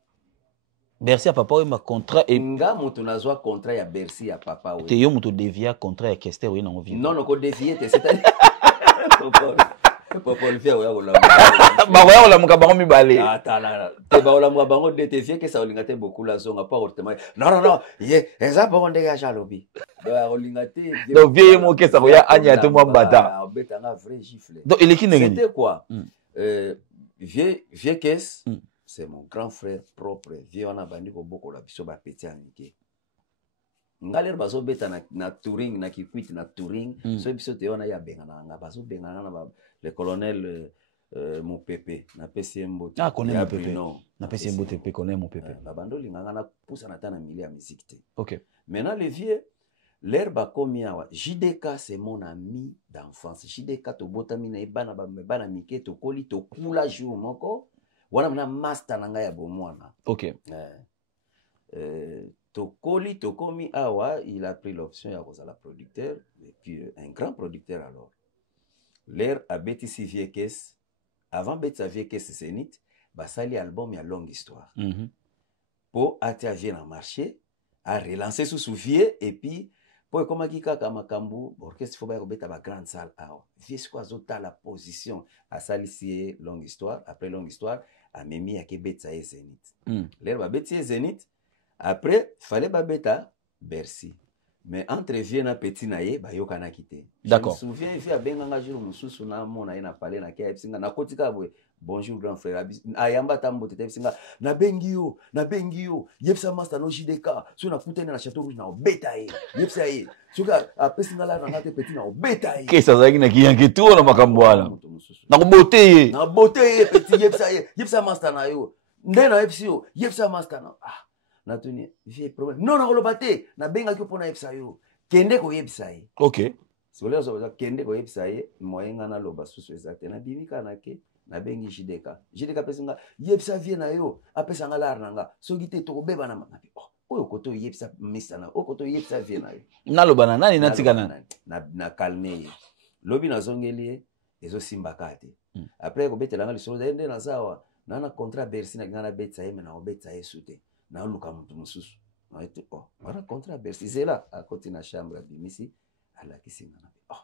Bercy à papa oui ma contrat et nga moto na zwa contrat ya Bercy à papa oui. Te yo moto devia contrat ya Kester oui na envie. Non non ko dévier c'est-à-dire Popol fia oya kola. Ba oya kola muka bango mibale. Atala. Te ba ola bango de te fie que ça olinga te beaucoup la zonga pas ortement. Non. Ye, eza bongo ndenge ya jalobi. Ba olinga te. Donc vieille mo que ça oya anya te mo bata. Obeta nga vrai gifle. Donc il est qui ndenge? C'était quoi? Vieux caisse, c'est mon grand frère propre. Vieux on a bandi ko boko la biso ba petit amitié. Ngaler bazo beta na touring na kikwiti na touring so biso te ona ya bengana nga bazo bengana na le colonel mon pépé na PCMbo connaît mon pépé na PCMbo te connaît mon pépé babando linganga na pousa na tana milieu ya musique te. OK. Maintenant les vieux l'herbe komi awa JDK c'est mon ami d'enfance. JDK to botami na bana mike to koli to kula jour moko wana na master nanga ya bomwana. OK. Tokoli Tokomi Awa, il a pris l'option à la producteur, et puis un grand producteur alors. L'air a bêti si vieux caisse, avant betisa vie que c'est Zénith basali album ya longue histoire po atia vie na marché a relancer sous vie et puis po ekomaki kaka makambo orchestre fo ba kobeta ba grande salle awa vie siko azota la position asalisi ye longue histoire après longue histoire amemi yake betisa ye Zénith lelo babeti ye Zénith après fallait babeta Bercy. Mais entre vie na petit na ye bayokana kité. D'accord. Je me souviens vie abenganga jour mususu na mona ye na parler na kia episinga na kotika boy. Bonjour grand frère. Ayamba tambo tete episinga na bengi yo yepsa master no JDK. So na kutena na Château Rouge na obeta ye. Yepsa ye. Soka apesinga la na ngate petit na obeta ye. Kesa zaki na kiyanke tu na makambo wala. Na kobote ye. Na bote ye petit yepsa ye. Yepsa master na yo. Ndena epsio yepsa master na. Natuni vie problème non nakoloba te na benga ki pona yebisa yo kende ko yebisa ye OK sikolela so kende ko yebisa ye moyenga na loba susu exacte na bimika na ke na bengi JDK pesinga yebisa vie na yo apesa nga lar nanga soki te to kobeba na mapi oyo koto yebisa misa na okoto yebisa vie na yo na loba na nani na tika na calme ye lobi na zongeli ye ezo simba kate après ko betela nga lisolo ende na zawa na contrat Bercy na ngana betsa ye na obetsa ye sute na luka mutu mususu na ete wana contrat Bercy zela a côté na chambre bimisi ala kisinga na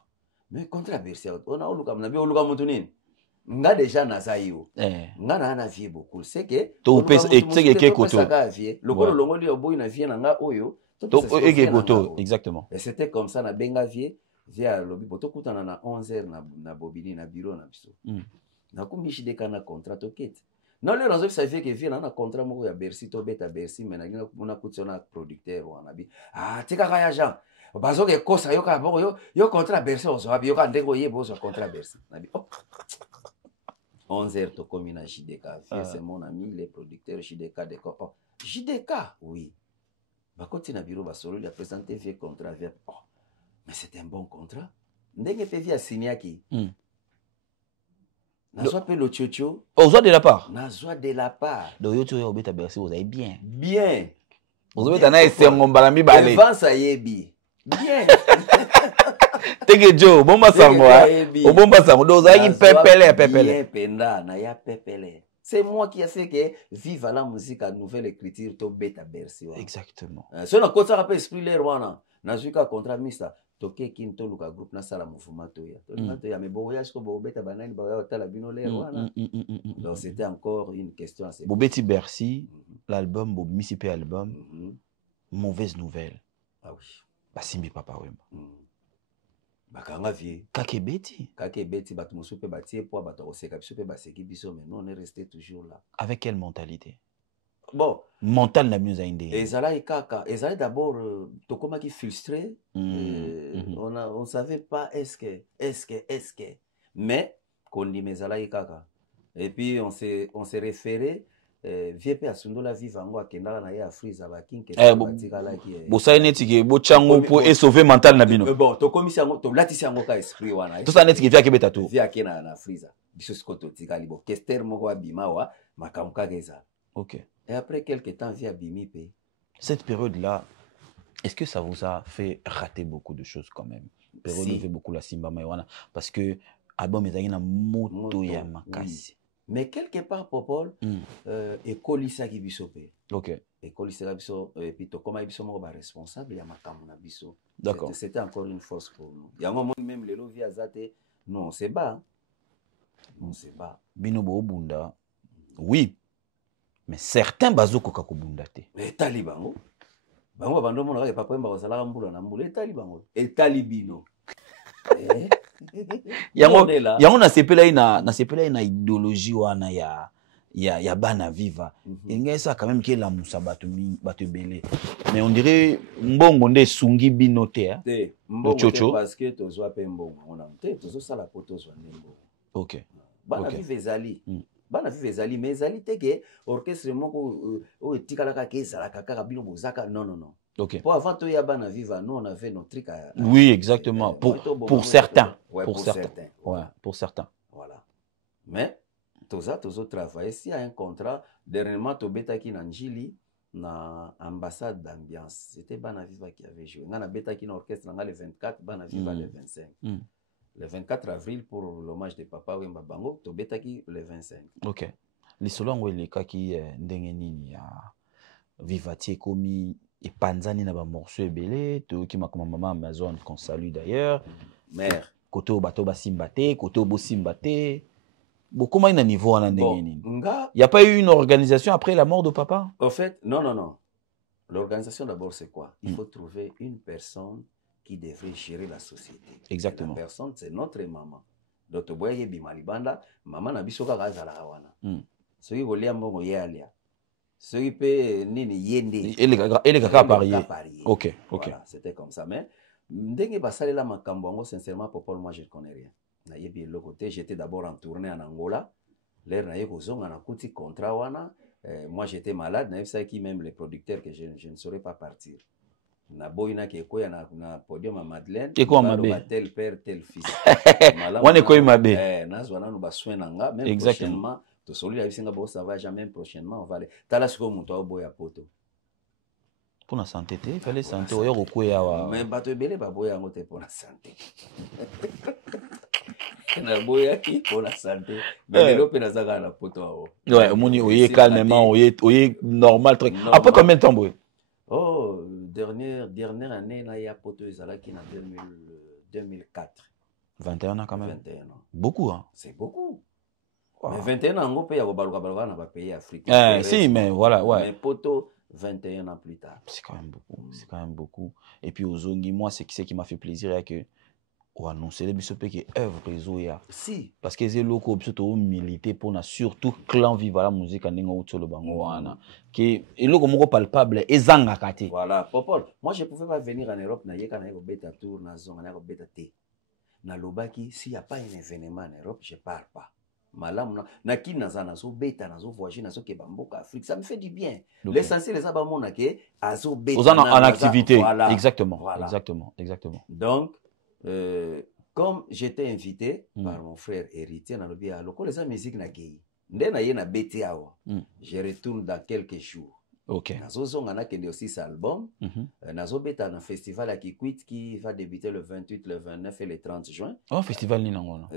mais contrat Bercy ona luka na bi luka mutu nini nga déjà na zayo nga na ana vie beaucoup c'est que to pesa ke koto lokolo longoli oboyi na vie na nga oyo to eke koto exactement et c'était comme ça na benga vie via lobi poto kutana na 11h na bobini na bureau na biso na kumbishi de kana contrat tokete. Non, le raison ça fait que vient un contrat moko ya Bercy to beta Bercy mais na ngina kutiona producteur wana bi tika kaya Jean bazo ke kosa yo ka boko yo contrat Bercy ozo abi yo ka ndeko yebo ozo contrat Bercy na bi 11h to komi na JDK c'est mon ami les producteurs JDK de ko JDK oui ba koti na bureau ba solo il a présenté vieux contrat via mais c'était un bon contrat ndenge pe via siniaki Nazwa pe le tchotcho. Ozwa de la part. Nazwa de la part. Donc yo tu obeta Bercy vous avez bien. Bien. Vous obeta na ese ngombala mi bale. Devant ça yebi. Bien. Teke Joe, bomba sango. Bomba sango. Donc ça pepele. Bien penda na ya pepele. C'est moi qui a fait que vive la musique à nouvelle écriture to beta Bercy. Exactement. So na kota rappel esprit l'air wana. Nazuka contrat mista. Toke kinto luka groupe na sala mouvement toya to ya mebo ya sko bo beta banani ba ya tala bino le wana donc c'était encore une question assez Bobeti Bercy l'album bo misipe album mauvaise nouvelle oui basimbi papa wemba bakanga vie kakebeti batu musupe batie po bato oseka biso pe baseki biso mais non on est resté toujours là avec quelle mentalité? Bon, mental na mieux inde. Ezala kaka, ezala d'abord tokoma qui frustré, on savait pas est-ce que mais qu'on dit ezala kaka. Et puis on s'est référé vieux pe asundola viva ngo akenda na ya Afriza ba kinke batika la ki. Bo sa netike bo chango po et sauver mental na bino. Bon, tokomisi ngo to latisi ngo ka esprit wana. To sa netike via kebeta to. Via kena na Afriza. Biso skoto tika libo. Kester moko abima wa makamuka geza. OK. Et après quelques temps, via Bimipe. Cette période-là, est-ce que ça vous a fait rater beaucoup de choses quand même? Relever beaucoup la Simba Maïwana. Parce que album est un moto ya makasi. Mais quelque part, Popol, écolisa qui bisope. OK. Écolisa biso, et puis comme il biso responsable, il y a makamuna biso. D'accord. C'était encore une force pour nous. Il y a un moment même les lots via Zate, non, c'est bas. Non, c'est bas. Binobo Bunda. Oui. Mais certains bazoko kakobundate. Mais talibango. Bango bando mona ka papa mba kozala mbula na mbula talibango. Et talibino. Yango na sepela ina idéologie wana ya bana viva. Ingesa quand même que la musa batu belé. Mais on dirait mbongo nde sungi bino te hein. Mbongo parce que tozwa pe mbongo on a te tozo sala poto zwa mbongo. OK. Bana vive ezali. Bana vive ezali mais ezali te que orchestre moko o etikala ka kezala kaka bino bozaka non. OK. Pour avant to ya bana viva nous on avait notre truc à oui exactement pour certains pour certains. Ouais, pour certains. Voilà. Mais tozo travailler si a un contrat dernièrement to betaki na Njili na ambassade d'ambiance c'était bana viva qui avait joué ngana betaki na orchestre nga le 24 bana viva le 25. le 24 avril pour l'hommage de Papa Wemba Bango, Tobetaki le 25. Ok. Les solongo les cas qui ndenge nini ya vivatier komi et panzani na ba morceau ebele to ki makoma mama Amazon qu'on salue d'ailleurs. Mère. Côté au bateau basimbate, côté au bosimbate. Bon, comment il y a un niveau à ndenge nini? Il n'y a pas eu une organisation après la mort de papa? En fait, non. L'organisation d'abord c'est quoi? Il faut trouver une personne qui devrait gérer la société. Exactement. Et la personne, c'est notre maman. Donc, tu vois, il y a Bimalibanda, maman n'a pas Gazala Hawana. Ce qui veut dire, bon, il y a Alia. Ce qui peut, nini, yende. Et les gars parier. Ok. Voilà, c'était comme ça. Mais, dès que Bassale la Makambo, sincèrement, pour moi, je ne connais rien. Naïe bien le côté, j'étais d'abord en tournée en Angola. L'air naïe kozong, on a coûté contrat wana. Moi, j'étais malade. Naïe ça qui même les producteurs que je ne saurais pas partir. Na boyina ke koya na podium à Madeleine et quoi mabe tel père tel fils wana koy mabe nazwa nanu ba soin nanga même prochainement to soli la bisinga bo ça va jamais prochainement on va aller tala siko muto boya poto pour la santé il fallait santé oyo koya wa mais bato ebele ba boya ngote pour la santé na boya ki pour la santé mais le pe nazaka na poto ouais moni oye calmement oye normal truc après combien de temps boy? Oh, dernière année, là, il y a Poto Ezala qui est en 2004. 21 ans quand même. 21 ans. Beaucoup, hein? C'est beaucoup. Wow. Mais 21 ans, on peut y avoir un pays africain. Si, mais voilà, ouais. Mais Poto, 21 ans plus tard. C'est quand même beaucoup. C'est quand même beaucoup. Et puis, aux Zongi, moi, c'est qui m'a fait plaisir, c'est que on annoncer les bisopés qui œuvrent réseau ya. Si. Parce que les locaux surtout milité pour na surtout clan viva la musique en engo tolo bango wana. Qui et loko moko palpable et zanga kati. Voilà, Popol. Moi je pouvais pas venir en Europe na yeka na ko beta tour na zone na ko beta té. Na lobaki s'il y a pas un événement en Europe, je pars pas. Malam na ki na zana zo beta na zo voyager na zo ke bamboka Afrique, ça me fait du bien. Okay. L'essentiel les abamona ke azo beta en activité. Voilà. Exactement. Voilà. Exactement. Donc comme j'étais invité par mon frère héritier dans le bien local les musique na gay ndena yena beti awa je retourne dans quelques jours. OK. Nazo zonga na kende aussi cet album nazo beta dans festival à Kikwit qui va débuter le 28 le 29 et le 30 juin. Oh festival ni nangono.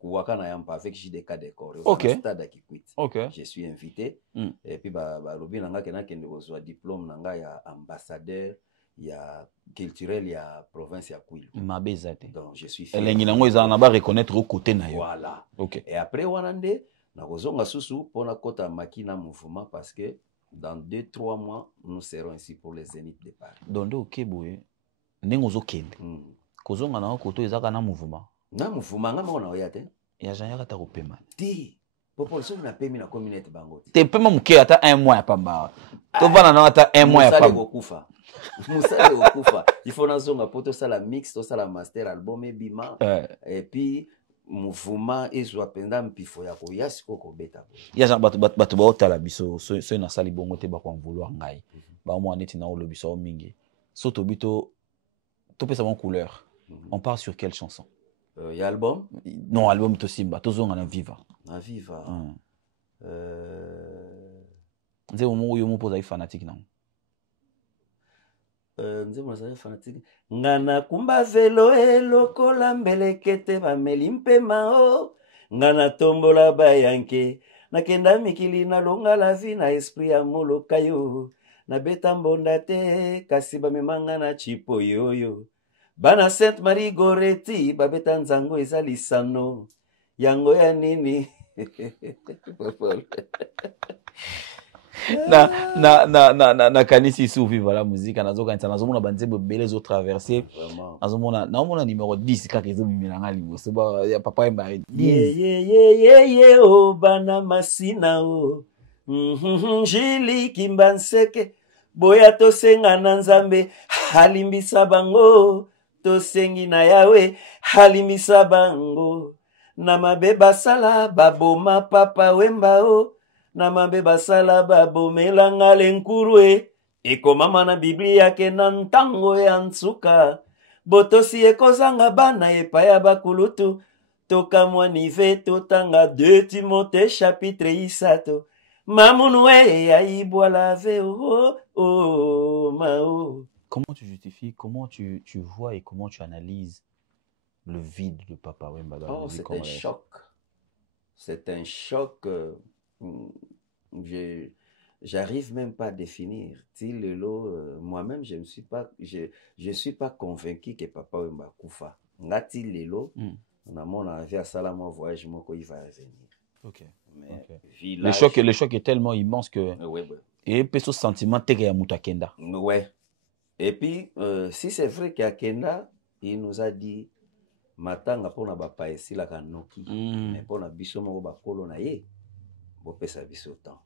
Kuwaka na yamba avec JDK Décor au stade à Kikwit. OK. Je suis invité et puis ba lobi nanga kende kozwa diplôme nanga ya ambassadeur il y a culturel, il y a province, il y a Kwilu. Donc je suis fier. Elle va reconnaître au côté na yo. Voilà. OK. Et après wanande na kozonga susu pour na kota makina mouvement parce que dans 2-3 mois nous serons ici pour les Zénith de Paris. Donc OK boye. Ndenge ozokende. Kozonga na koto ezaka na mouvement. Na mouvement nga mona oyate. Ya janya kata kopema. Ti. Popol so na pemi na communauté bango. Te pema muke ata 1 mois ya pamba. To vana na ata 1 mois ya pamba. Musale okufa. Il faut nazonga poto sala mix, to sala master album ebima. Et puis mouvement ezwa penda mpifo ya koya siko ko beta. Ya ja bato ba otala biso so na sali bongo te ba kwa vouloir ngai. Ba mo aneti na olo biso mingi. So to bito to pesa mon couleur. On part sur quelle chanson? Y a album? Non, album to simba, to zonga na viva. Na viva. Nze mo yo mo poza fanatique na. Nze mwazali fanatique ngana kumba velo elokola mbelekete bameli mpema o ngana tombola bayanke nakenda mikili na longa la vie na esprit ya moloka yo na beta mbonda te kasi bamemanga na chipo yoyo bana Sainte Marie Goreti babeta nzango eza lisano yango ya nini na kanisi souvi voilà musique nazo kanisa nazo mona banzebo belé zo traverser nazo mona numéro 10 kaka ezo bimilanga liboso ba ya papa mbari ye o bana masina o jili kimbanseke boya tosenga na nzambe halimbisa bango tosengi na yawe halimbisa bango na mabe basala baboma papa Wemba o na mabe basala babomelanga lenkurue ekomama na biblia ke na ntango ya nsuka botosi ekozanga bana epaya bakulutu tokamwa nive totanga 2 Timothée chapitre 3 mamunu yaibwa lave mao. Comment tu justifies, comment tu vois et comment tu analyses le vide de Papa Wemba dans la Oh, musique c'est un congolaise? choc. C'est un choc. Je j'arrive même pas à définir. Moi-même, je suis pas convaincu que Papa Wemba kufa. Ngati lelo, on a mon avis à Salama voyage, il va revenir. Ok. Mais Okay. Le choc est tellement immense que. Ouais. Et puis ce sentiment tege ya mutakenda. Ouais. Et puis, si c'est vrai qu'Akenda, il nous a dit, matanga pona bapa esi la kanoki, mais pona biso moko bakolo na ye, bopesa biso temps.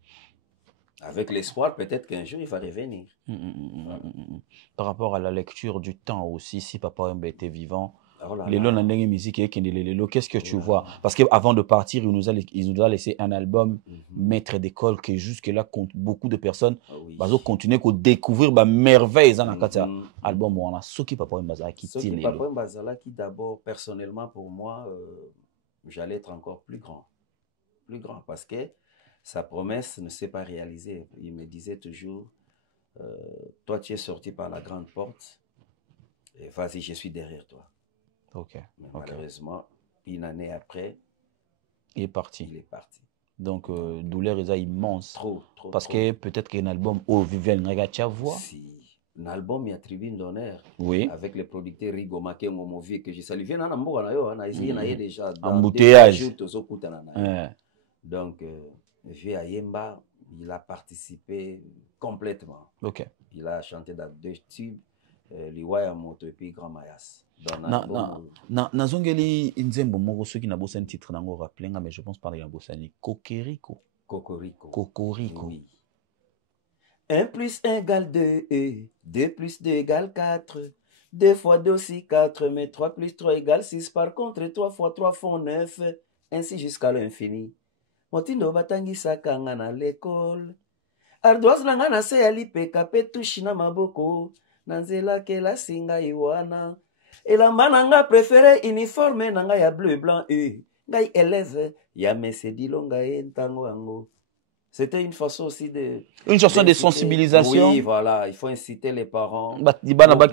Avec l'espoir, peut-être qu'un jour, il va revenir. Voilà. Par rapport à la lecture du temps aussi, si Papa Wemba était vivant, Oh là Lelo là. Nandenge Musique et Lelo, qu'est-ce que tu vois? Parce qu'avant de partir, il nous a laissé un album, Maître d'école, que jusque-là, beaucoup de personnes vont continuer à découvrir bah, merveilles dans album. On a ce qui Papa Wemba qui tient. Ce qui Papa Wemba qui d'abord, personnellement, pour moi, j'allais être encore plus grand. Plus grand, parce que sa promesse ne s'est pas réalisée. Il me disait toujours, toi tu es sorti par la grande porte, et vas-y, je suis derrière toi. Okay. Mais malheureusement, une année après, il est parti. Donc, douleur est immense. Trop. Parce que peut-être qu'un album où Viviane Nagacha voit. Si, un album, il y a Tribune d'honneur. Oui. Avec les producteurs Rigo Make Momovi, que je salue. Viens en Ambo, on a essayé déjà. Embouteillage. Donc, Via Yemba, il a participé complètement. Ok. Il a chanté dans 2 tubes, Liwaya Moto et puis Grand Mayas. Nazongeli Nzembo moko ceux qui n'a bossé un titre nango rappelé mais je pense pas qu'il y a bossé ni Cocorico. Oui. 1 plus 1 égale 2, 2 plus 2 égale 4, 2 fois 2 aussi 4, mais 3 plus 3 égale 6. Par contre, 3 fois 3 font 9, ainsi jusqu'à l'infini. Motindo batangisa nga na l'école. Ardoise nanga na se ya lipeka pe tushi na maboko. Na nzela kela singa iwana. Elamba nanga préféré uniforme nanga ya bleu et blanc. Ngai élève ya mesedilo ngai ntango yango. C'était une façon aussi de... Une chanson de sensibilisation. Oui, voilà. Il faut inciter les parents. Exactement. Parce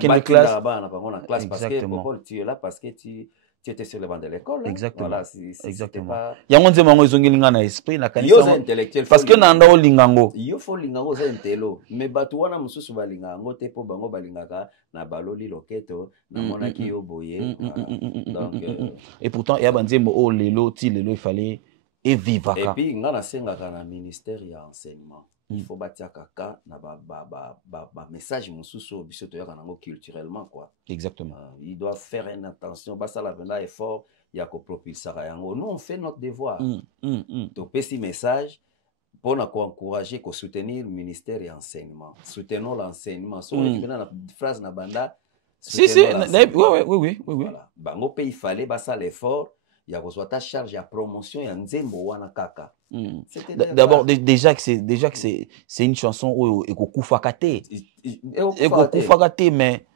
que tu es là parce que tu étais sur le banc de l'école. Hein? Exactement. Voilà, exactement. Pas... Il y a un esprit. Intellectuel. Parce que nanda lingango. Il faut lingango za intello. Mais batuana mususu balingango te po bango balingaka na baloli loketo na monaki yo boye. Donc et pourtant il y a banzembo oh lelo il fallait et vivre. Et puis ngana sengaka na ministère ya enseignement. Il faut batia kaka na message mususu biso to yaka nango culturellement quoi. Exactement. Il doit faire une attention basa la vena effort ya ko propulser yango. Nous on fait notre devoir. To pesi message pour encourager ko soutenir le ministère et enseignement. Soutenons l'enseignement. So la phrase na banda. Si oui. Voilà. Bango pe il fallait basa l'effort. Il y a besoin de charge à promotion et nzembo wana kaka. D'abord déjà que c'est une chanson où ekokufakate mais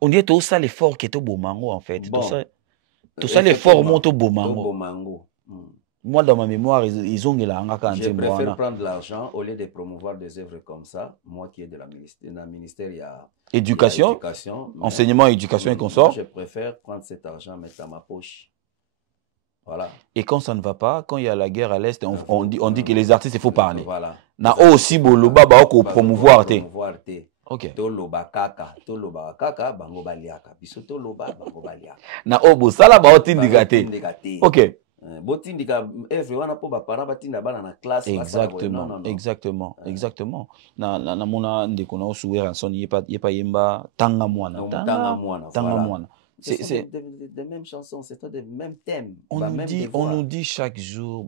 on dit tout ça l'effort qui est au Bomango en fait. Tout ça l'effort monte au Bomango. Moi dans ma mémoire ils ont je préfère prendre l'argent au lieu de promouvoir des œuvres comme ça. Moi qui est de la ministère il y a éducation, enseignement, éducation et consort. Je préfère prendre cet argent mettre dans ma poche. Voilà. Et quand ça ne va pas, quand il y a la guerre à l'Est, on dit que les artistes, il faut parler. Voilà. Na aussi boloba ba ko promouvoir te. OK. To loba kaka bango baliaka. Biso to loba bango baliaka. Na obo sala ba otindika te. OK. Botindika everyone po ba para batinda bana na classe. Exactement. Na mona ndeko na osuwe ranson yepa yemba tanga mwana. C'est des mêmes chansons, c'est des mêmes thèmes. On nous dit chaque jour,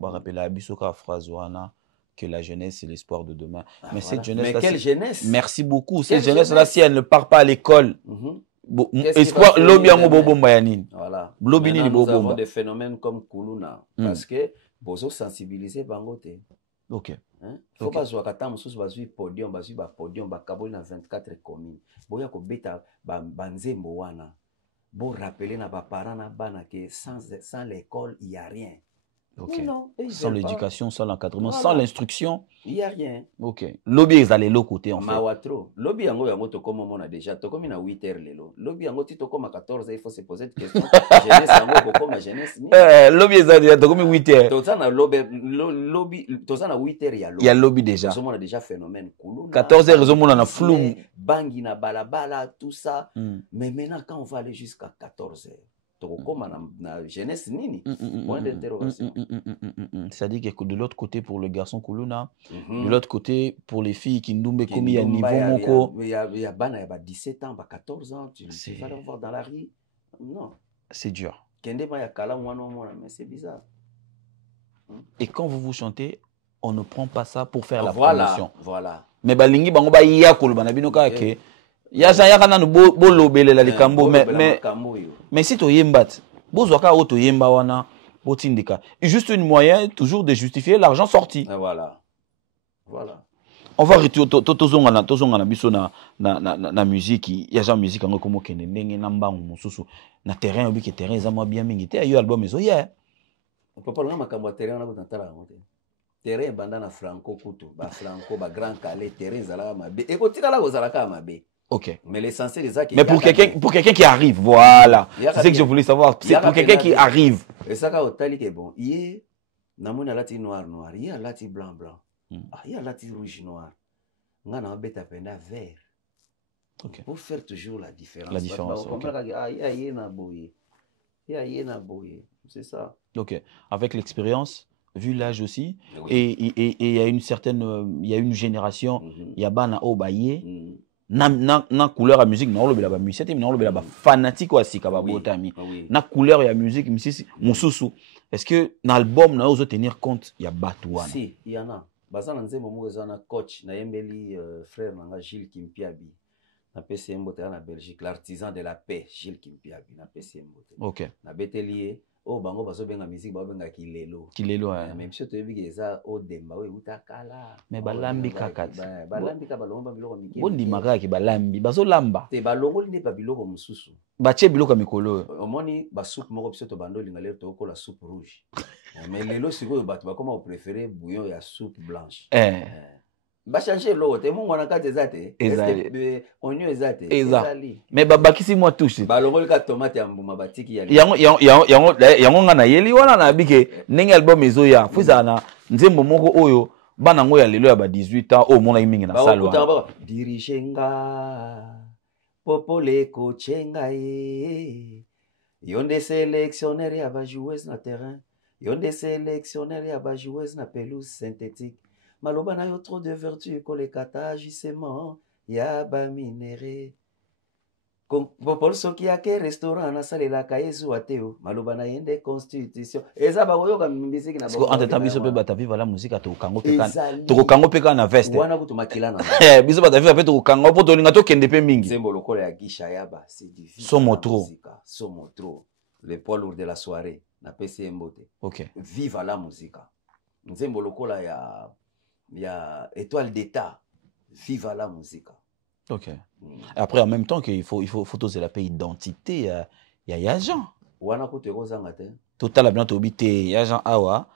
que la jeunesse c'est l'espoir de demain. Mais cette jeunesse-là, quelle jeunesse? Merci beaucoup. Cette jeunesse-là, si elle ne part pas à l'école, espoir lobiango bobo mayanine. Voilà. Nous avons des phénomènes comme Kuluna parce que bozo sensibiliser bangote. OK. Faut pas jouer kata mususu bazui podium bakaboli na 24 communes. Boya ko beta banzembo wana. Bon rappeler na ba parents na bana que sans l'école il y a rien. Ok. Non, Sans l'éducation, sans l'encadrement, sans l'instruction. Il n'y a rien. Ok. Lobby est allé l'autre côté, en fait. Mawatro. Lobby yango yango to comme on a déjà. To comme na 8 heures lelo. Lobby yango ti to comme à 14 heures, il faut se poser cette question. Jeunesse yango comme jeunesse ni. Lobby est allé to comme 8 heures. To ça na lobby to ça na 8 heures il y a lobby déjà. On a déjà phénomène cool. 14 heures on a flou. Bangi na balabala tout ça. Mais maintenant quand on va aller jusqu'à 14 heures. Comme na jeunesse nini point d'interrogation. C'est-à-dire que de l'autre côté pour le garçon Kuluna, de l'autre côté pour les filles qui nous comme il y a niveau moko. Il y a bana ya 17 ans, 14 ans, tu vas le voir dans la rue. Non. C'est dur. Kende ma ya kala mais c'est bizarre. Et quand vous chantez, on ne prend pas ça pour faire la promotion. Voilà. Mais balingi bango ba iya koloba na bino ka ke ya kana no bo lobelela likambo mais si to yembat bozwaka o to yemba wana botindika juste une moyen toujours de justifier l'argent sorti. Voilà. On va retourner tozonga na biso na musique ya genre musique ngo komo kende ndenge na mbangu mususu na terrain obiki terrain za mwa bien mingi te ayo album ezo ya papa nga makambo terrain na kutantala ngote terrain banda na franco kutu ba franco ba grand calais terrain zalaka mabe et kotikala kozalaka mabe. Ok. Mais l'essentiel est ça qui. Mais pour quelqu'un qui arrive, voilà. C'est ce que je voulais savoir. C'est pour quelqu'un qui arrive. Et ça quand otali que bon, hier namona lati noir, hier lati blanc. Hier lati rouge noir. Ngana beta penda vert. Ok. Pour faire toujours la différence. La différence. C'est ça. Ok. Avec l'expérience, vu l'âge aussi, et il y a une certaine, il y a une génération, il y a bana obaye. Na couleur à musique na olobela ba musique mais na olobela ba fanatique wa sika ba botami na couleur ya musique musisi mususu est-ce que na album na ozo tenir compte ya batouana si il y en a bazana nzembo mo ezana coach na yembeli frère nanga Gilles Kimpiabi na PCM na Belgique l'artisan de la paix Gilles Kimpiabi na PCM OK na betelier o bango baso benga musique ba benga kilelo même si to yebi eza o demba we utakala mais balambi kakati balambi ka balomba biloko mike bondi makaki balambi bazo lamba te balongoli ne ba biloko mususu batie biloko mikolo omoni ba soupe moko biso to bando linga lero to ko la soupe rouge mais lelo siko bato ba koma préférer bouillon ya soupe blanche ba changer l'eau te mungu na kati ezate onyo ezate ezali mais babakisi moi touche balongoli ka tomate ya mbuma batiki ya yango nga na yeli wana na bike ndenge album ezoya fuza na nzembo moko oyo bana ngo ya lelo ya ba 18 ans o mona mingi na salwa dirigenga popole ko chenga yonde sélectionneur ya ba joueuse na terrain yonde sélectionneur ya ba joueuse na pelouse synthétique maloba na yo trop de vertu kolekata agissement ya ba minéré Paul soki yake restaurant na salela kayezu ateo maloba na yende constitution eza ba oyoka mbisiki na ba ante tabiso pe bata viva la musique to kango pe kan to kango pe kana veste wana kutu makila na biso bata viva pe to kango po to linga to kende pe mingi zembo lokola ya gisha yaba c'est du Somotro le poids lourd de la soirée na PCM Mbote. OK. Viva la musique nzembo lokola ya étoile d'état viva la musique. OK. Après en même temps qu'il faut photos de la paix identité il y a Jean wana ko te kozanga te total la bien to bité ya Jean awa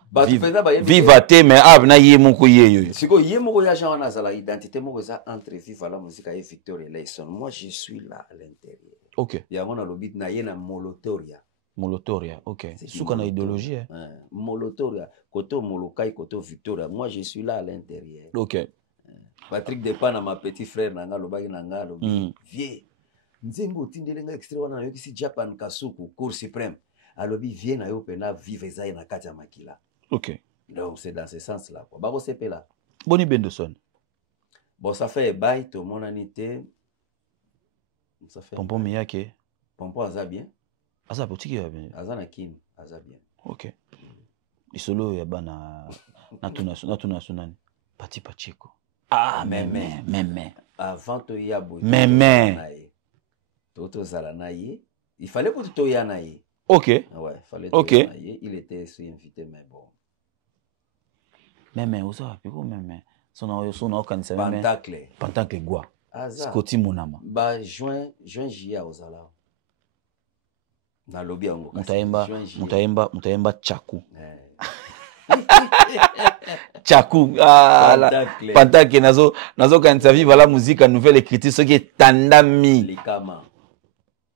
viva te mais abna ye moko yeyo siko ye moko ya Jean na la identité moko za entre viva la musique et Victoria Layson. Moi je suis là à l'intérieur. OK. Ya ngona lobit na ye na Molotoria. OK. Souka na idéologie Molotoria koto Molokai koto Victoria. Moi je suis là à l'intérieur. OK. Patrick Depana ma petit frère nanga lobaki nanga lobi vie nzembo tindelenga extrait wana yo kisi Japan Kasuku Cour suprême alobi vie na yo pena vive za na kati ya makila. OK. Donc c'est dans ce sens là quoi. Bako sepela. Boni Benderson. Bon ça fait bail to monanité. Ça fait Pompon Miyake. Pompon aza bien. Aza botiki ya bien. Aza na kin, aza bien. OK. Isolo ya bana na tuna sunani. Pati Pachiko. Ah, mais. Avant to yabo. Mais. Toto Zalanaye. Il fallait que tu yanaye. OK. Ouais, fallait OK. Il était invité, mais bon. Mais, osa, piko, mais. Son organisa. Pantacle, Gua. Aza. Scotty Monama. Juin, juillet, Ozala. na lobby yango mutaemba chaku chaku pantake nazo kanisa viva la musique à nouvelle écriture ce qui est tandami likama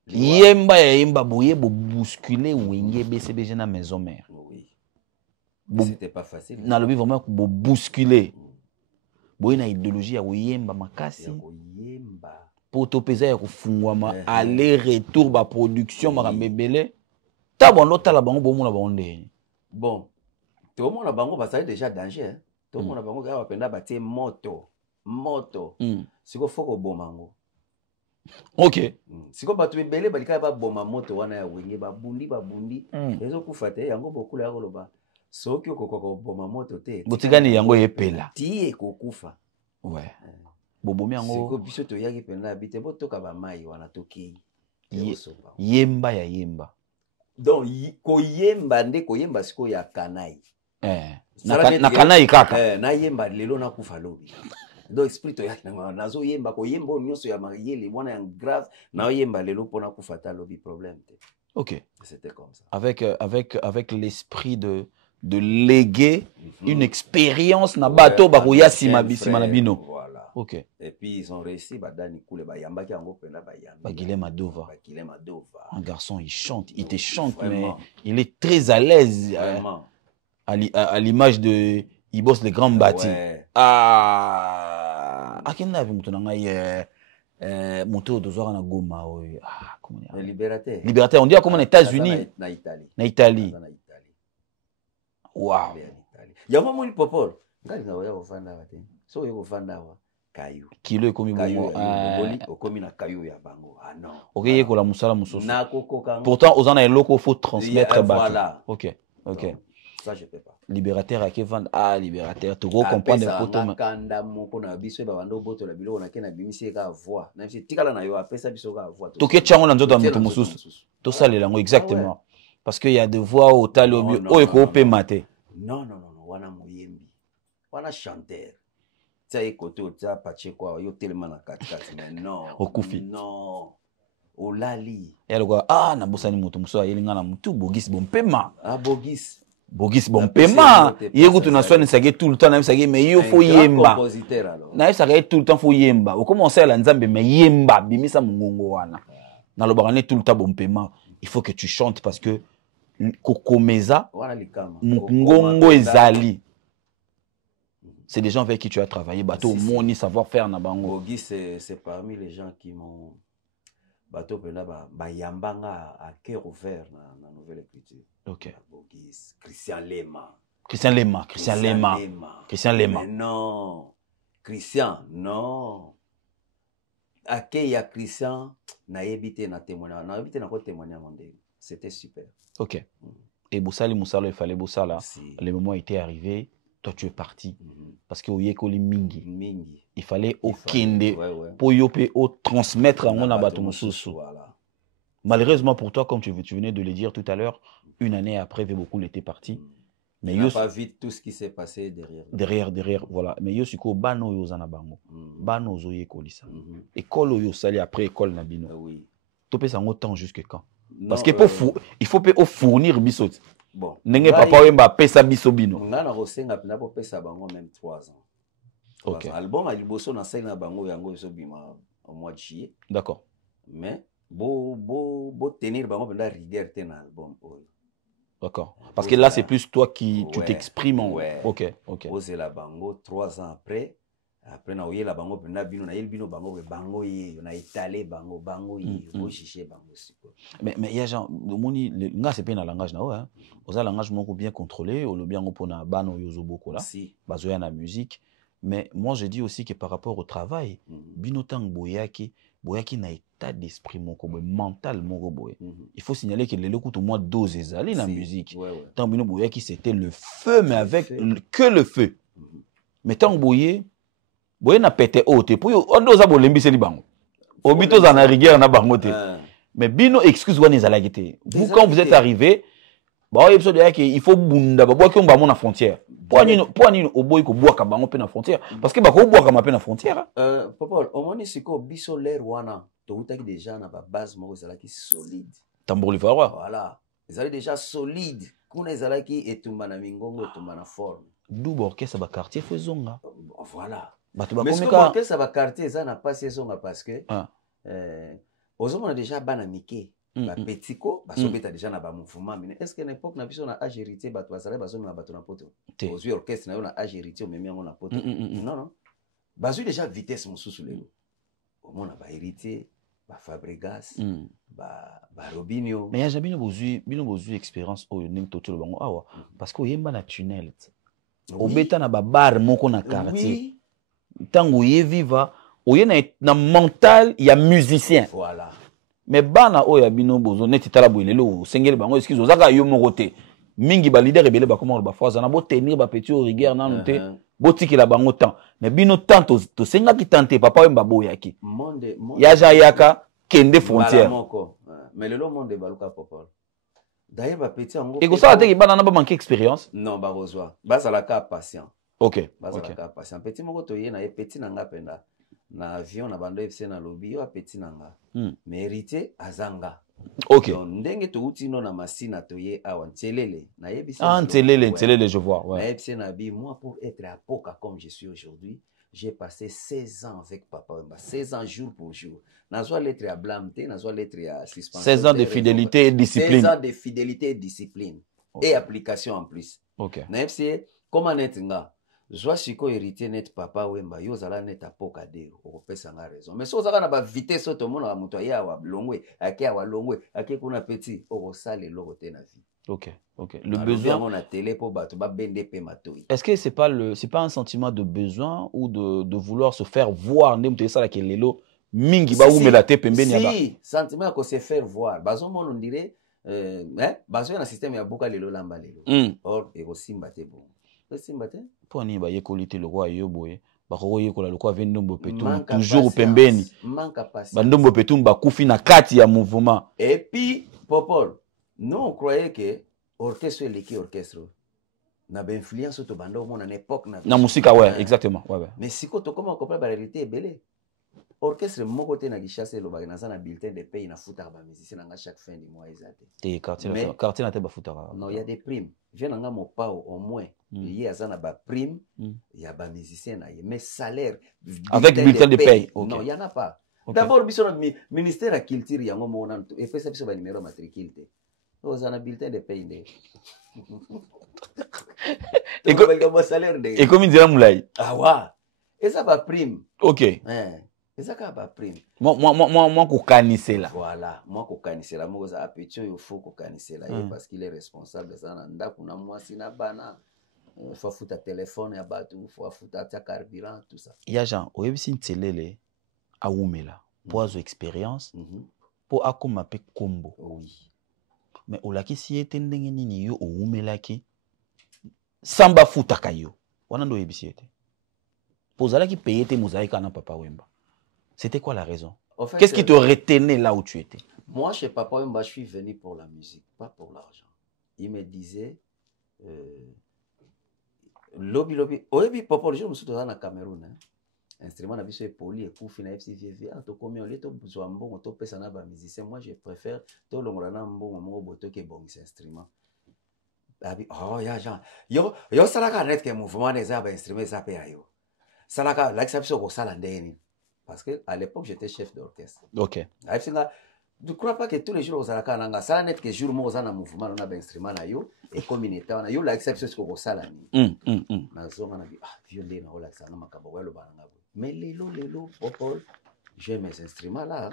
yemba boye bo bousculer wenge BCBG na maison mère. Oui. C'était pas facile. Na lobby vraiment bo bousculer. Boye na idéologie ya yemba makasi. Yemba. Poto pesa ya kufungwa aller retour ba production marambebele. Ta bon lota la bango bomo na bonde. Bon. Tout le monde a bango ba ça déjà danger. Tout le monde a bango ga bapenda ba tie moto. Siko foko bomango. Ok. Siko batu ebele balika ba boma moto wana ya wenge ba bundi. Ezo kufate yango bokula ya koloba. Soki okoko boma moto te. Botikani yango yepela. Tie kokufa. Ouais. Bobomi yango. Siko biso to yaki penda bite botoka ba mai wana toki. Yemba ya yemba. Donc koyemba nde koyemba siko ya kanai. Na kanai kaka. Na yemba lelo na kufa lobi. Donc esprit to yaki nazo yemba ko yemba nyonso ya mariele wana ya grave na yemba lelo pona kufata lobi problème te. OK. C'était comme ça. Avec l'esprit de léguer une expérience na bato bakoya sima na bino. Voilà. OK. Et puis ils ont réussi badani kule ba yamba ki yango pena ba yamba. Bagilema Dova. Un garçon, il chante, il te chante vraiment. Mais il est très à l'aise. Vraiment. À l'image de il bosse les grands bâtis. Ouais. Akina vu mutu nanga moto dozora na Goma oyo. Comment dire? Libérateur. Libérateur, on dit comment aux États-Unis. Na Italie. Na Italie. Wow. Yama moni popol. Ngali na oya kofanda wate. So yo kofanda wa kayu. Kilo ekomi bongo. Okomi na kayu ya bango. Ah non. OK, yekola musala musoso. Na kokoka. Pourtant ozana eloko faut transmettre bato. Voilà. OK. OK. Donc, ça je peux pas. Libérateur à Kevin libérateur tu comprendre un photo kanda moko na biso ba bando boto la biloko na kena bimisi ka voix na biso tikala na yo apesa biso ka voix to ke chango na nzoto mutu mususu to salela ngo exactement parce que il y a des voix au talobi o eko pe maté non wana moyembi wana chanteur ça écoute ça pache quoi yo tellement na 4 mais non okufi non olali ya lokwa na bosani mutu muso ayelinga na mutu bogisi bompema Bogis bon paiement. Yégo tu n'as soin de sager tout le temps, même sager mais il faut yemba. Na sager tout le temps faut yemba. Au commencer à l'anzambe mais yemba bimisa mungongo wana. Na lo barane tout le temps bon paiement. Il faut que tu chantes parce que kokomeza mungongo ezali. C'est des gens avec qui tu as travaillé, bateau moni savoir faire na bango. Bogis c'est parmi les gens qui m'ont bateau pena ba yambanga à cœur ouvert na nouvelle écriture. OK. Christian Lema. Mais non. Christian, non. Akeya Christian na yebite na témoignage. Na yebite na ko témoignage mondé. C'était super. OK. Et Boussali Moussalo, il fallait Boussala. Le moment était arrivé, toi tu es parti. Parce que Oyekoli Mingi. Il fallait au Kinde pour yope au transmettre en on a bateau mususu. Malheureusement pour toi, comme tu venais de le dire tout à l'heure, une année après, beaucoup l'étaient partis. Mais il n'a pas vu tout ce qui s'est passé derrière. Derrière, voilà. Mais yo siko bano yo zanabango. Bano zo ye kolisa. École yo sali après école nabino. Oui. Topé ça autant jusque quand? Parce que il faut fournir bisot. Bon. Nenge papa wemba pesa biso bino. Ngana rosenga pina po pesa bango même 3 ans. OK. Album a liboso na sali na bango yango so bima au mois de juillet. D'accord. Mais beau tenir bango pina rigueur ten album. D'accord. Parce que là, c'est plus toi qui tu t'exprimes. Ouais. OK. Posez la bango 3 ans après. Après, na oye la bango pena bino na bino bango ye na étalé bango ye bo chicher bango siko. Mais il y a genre moni nga c'est pas un langage na hein. Oza langage moko bien contrôlé, o lo bien pona bano yozo boko là. Bazoya na musique. Mais moi je dis aussi que par rapport au travail, bino tang boyaki na état d'esprit moko mental moko boy. Il faut signaler que les locaux tout moins dose ezali la musique. Tant bino boyaki c'était le feu mais avec que le feu. Mais tant boyé na pété haute pour on doza bolembi seli bango. Obito za na rigueur na bango te. Mais bino excuse wana ezalaki te. Vous quand vous êtes arrivé ba épisode yake il faut bunda ba boaki on ba na frontière. Pour ni oboyi ko boaka bango pe na frontière parce que ba ko boaka ma pe na frontière. Papa, au moins siko biso l'air wana to utaki déjà na ba base moko ezalaki solide. tambour livarwa. Voilà. Ils allaient déjà solide. Kuna ezalaki etumba na mingongo etumba na forme. Double orchestre ba quartier faisonga. Voilà. Mais ce que orchestre ba quartier ça n'a pas saison parce que aux on a déjà bana mike. Ba petiko ba sobeta déjà na ba mouvement mais est-ce que n'époque na biso na âge hérité ba toasala ba zomi na bato na poto. Aux orchestre na âge hérité au même yango na poto. Non non. Ba déjà vitesse mususu lelo. Au moins na ba hérité ba Fabregas ba Robinho. Mais il y a jamais besoin expérience au ning toto le bango awa parce que yemba na tunnel. Au beta na ba bar moko na quartier. Tango ye viva oye na mental ya musicien. Voilà. Mais bana o ya bino bozo neti tala boilelo sengele bango excuse ozaka yo moko te. Mingi ba leader rebelle ba comment ba force na bo tenir ba petit au rigueur na noté. Botiki la bango temps. Mais bino temps to senga ki tenter papa wemba boyaki. Monde ya jayaka kende frontière. Mais le monde baluka popol. D'ailleurs ba petit ngo. Et ko ça te ki bana na ba manquer expérience? Non ba rozwa. Ba ça la ka patient. OK. Ba ça la ka patient. Petit moko to ye na ye petit na nga penda. Na avion na bando FC na lobby yo petit na nga. Mérité azanga. OK. Donc ndenge to uti no na masina to ye awa ntelele na yebisi. Ah ntelele je vois ouais. Na FC na bi moi pour être à Poka comme je suis aujourd'hui, j'ai passé 16 ans avec Papa Wemba, 16 ans jour pour jour. Nazwa lettre à blâmeté, nazwa lettre à suspension. 16 ans de fidélité et discipline. 16 ans de fidélité et discipline. Okay. Et application en plus. OK. Na FC comment net nga Zwa siko hérité net Papa Wemba yo zala net apoka de okopesa nga raison mais so zaka na ba vitesse to mona muto ya wa longwe ake wa longwe ake kuna petit okosale loko te na vie. OK. Le besoin on a télé pour bato ba bende pe matoi. Est-ce que c'est pas un sentiment de besoin ou de vouloir se faire voir ndem to sala ke lelo mingi ba umela te pembeni ya ba. Si sentiment ko se faire voir bazo mono ndire bazo na système ya buka lelo lamba lelo. Or eko simba te bon. Simba te pour ni ba yekolite le roi yoboye ba ko yekola le roi vendombo petum toujours pembeni ba ndombo petum ba kufi na kati ya mouvement. Et puis Popol nous on croyait que orchestre l'équipe orchestre na ba influence to banda au monde en époque na musique ouais exactement ouais. Mais siko to comment comprendre la réalité belé orchestre mon côté na Kinshasa lo ba na za na bulletin de paye na futa ba musicien na chaque fin du mois ezate et quartier na te ba futa. Non il y a des primes viens nga mo pa au moins il y a za na ba prime il y a ba musicien na mais salaire avec bulletin de paye. Okay. Non il y en a pas. Okay. D'abord biso na ministère de culture yango mo na et fait ça biso ba numéro matricule te za na bulletin de paye ndé. Et comme il dit Moulay. Ah wa. Et ça va prime. OK. Et ça va prime. Moi ko kanise là. Voilà, moi ko kanise là mo za petit il faut ko kanise là parce qu'il est responsable ça na ndaku na mwasi na bana. Faut foutre téléphone ya batu, faut foutre ta carburant tout ça. Ya Jean, oyebisi ntelele a umela. Poazo expérience. Po akoma pe kombo. Oui. Mais olakisi ete ndenge nini yo oumelaki samba futaka yo wana ndo yebisi ete pozalaki payer te mozaïka na Papa Wemba. C'était quoi la raison? En fait, qu'est-ce qui te retenait là où tu étais? Moi chez Papa Wemba je suis venu pour la musique, pas pour l'argent. Il me disait lobby oyebi Papa le jour musuto na Cameroun instrument na biso poli et kufi na FCVV to komi on leto buzwa mbongo to pesa na ba musicien. Moi je préfère to longola na mbongo mo boto ke bon instrument. Abi oh ya Jean yo salaka net ke mouvement des ba instrument ça pe ayo salaka like ça biso ko sala ndeni parce que à l'époque j'étais chef d'orchestre. OK. Aïfsinga tu crois pas que tous les jours au salaka nanga sala net que jour mo na mouvement na ba instrument na yo et communauté na yo like ça biso ko sala ni na zonga na bi violé na ola sana makabo welo bananga. Mais lelo Popol j'ai mes instruments là.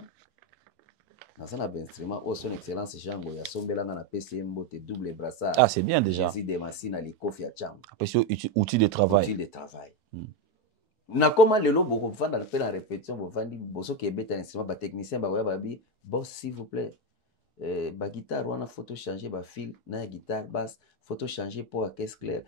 Dans un instrument au son excellence Jango ya sombela na PCM bote double brassard. Ah c'est bien déjà. C'est des machines à l'ikofi à Cham. Après c'est outil de travail. Outil de travail. Na comment lelo boko vanda na la répétition bo vandi boso ke beta instrument ba technicien ba ba bi boss s'il vous plaît. Ba guitare wana photo changer ba fil na guitare basse photo changer pour à caisse claire.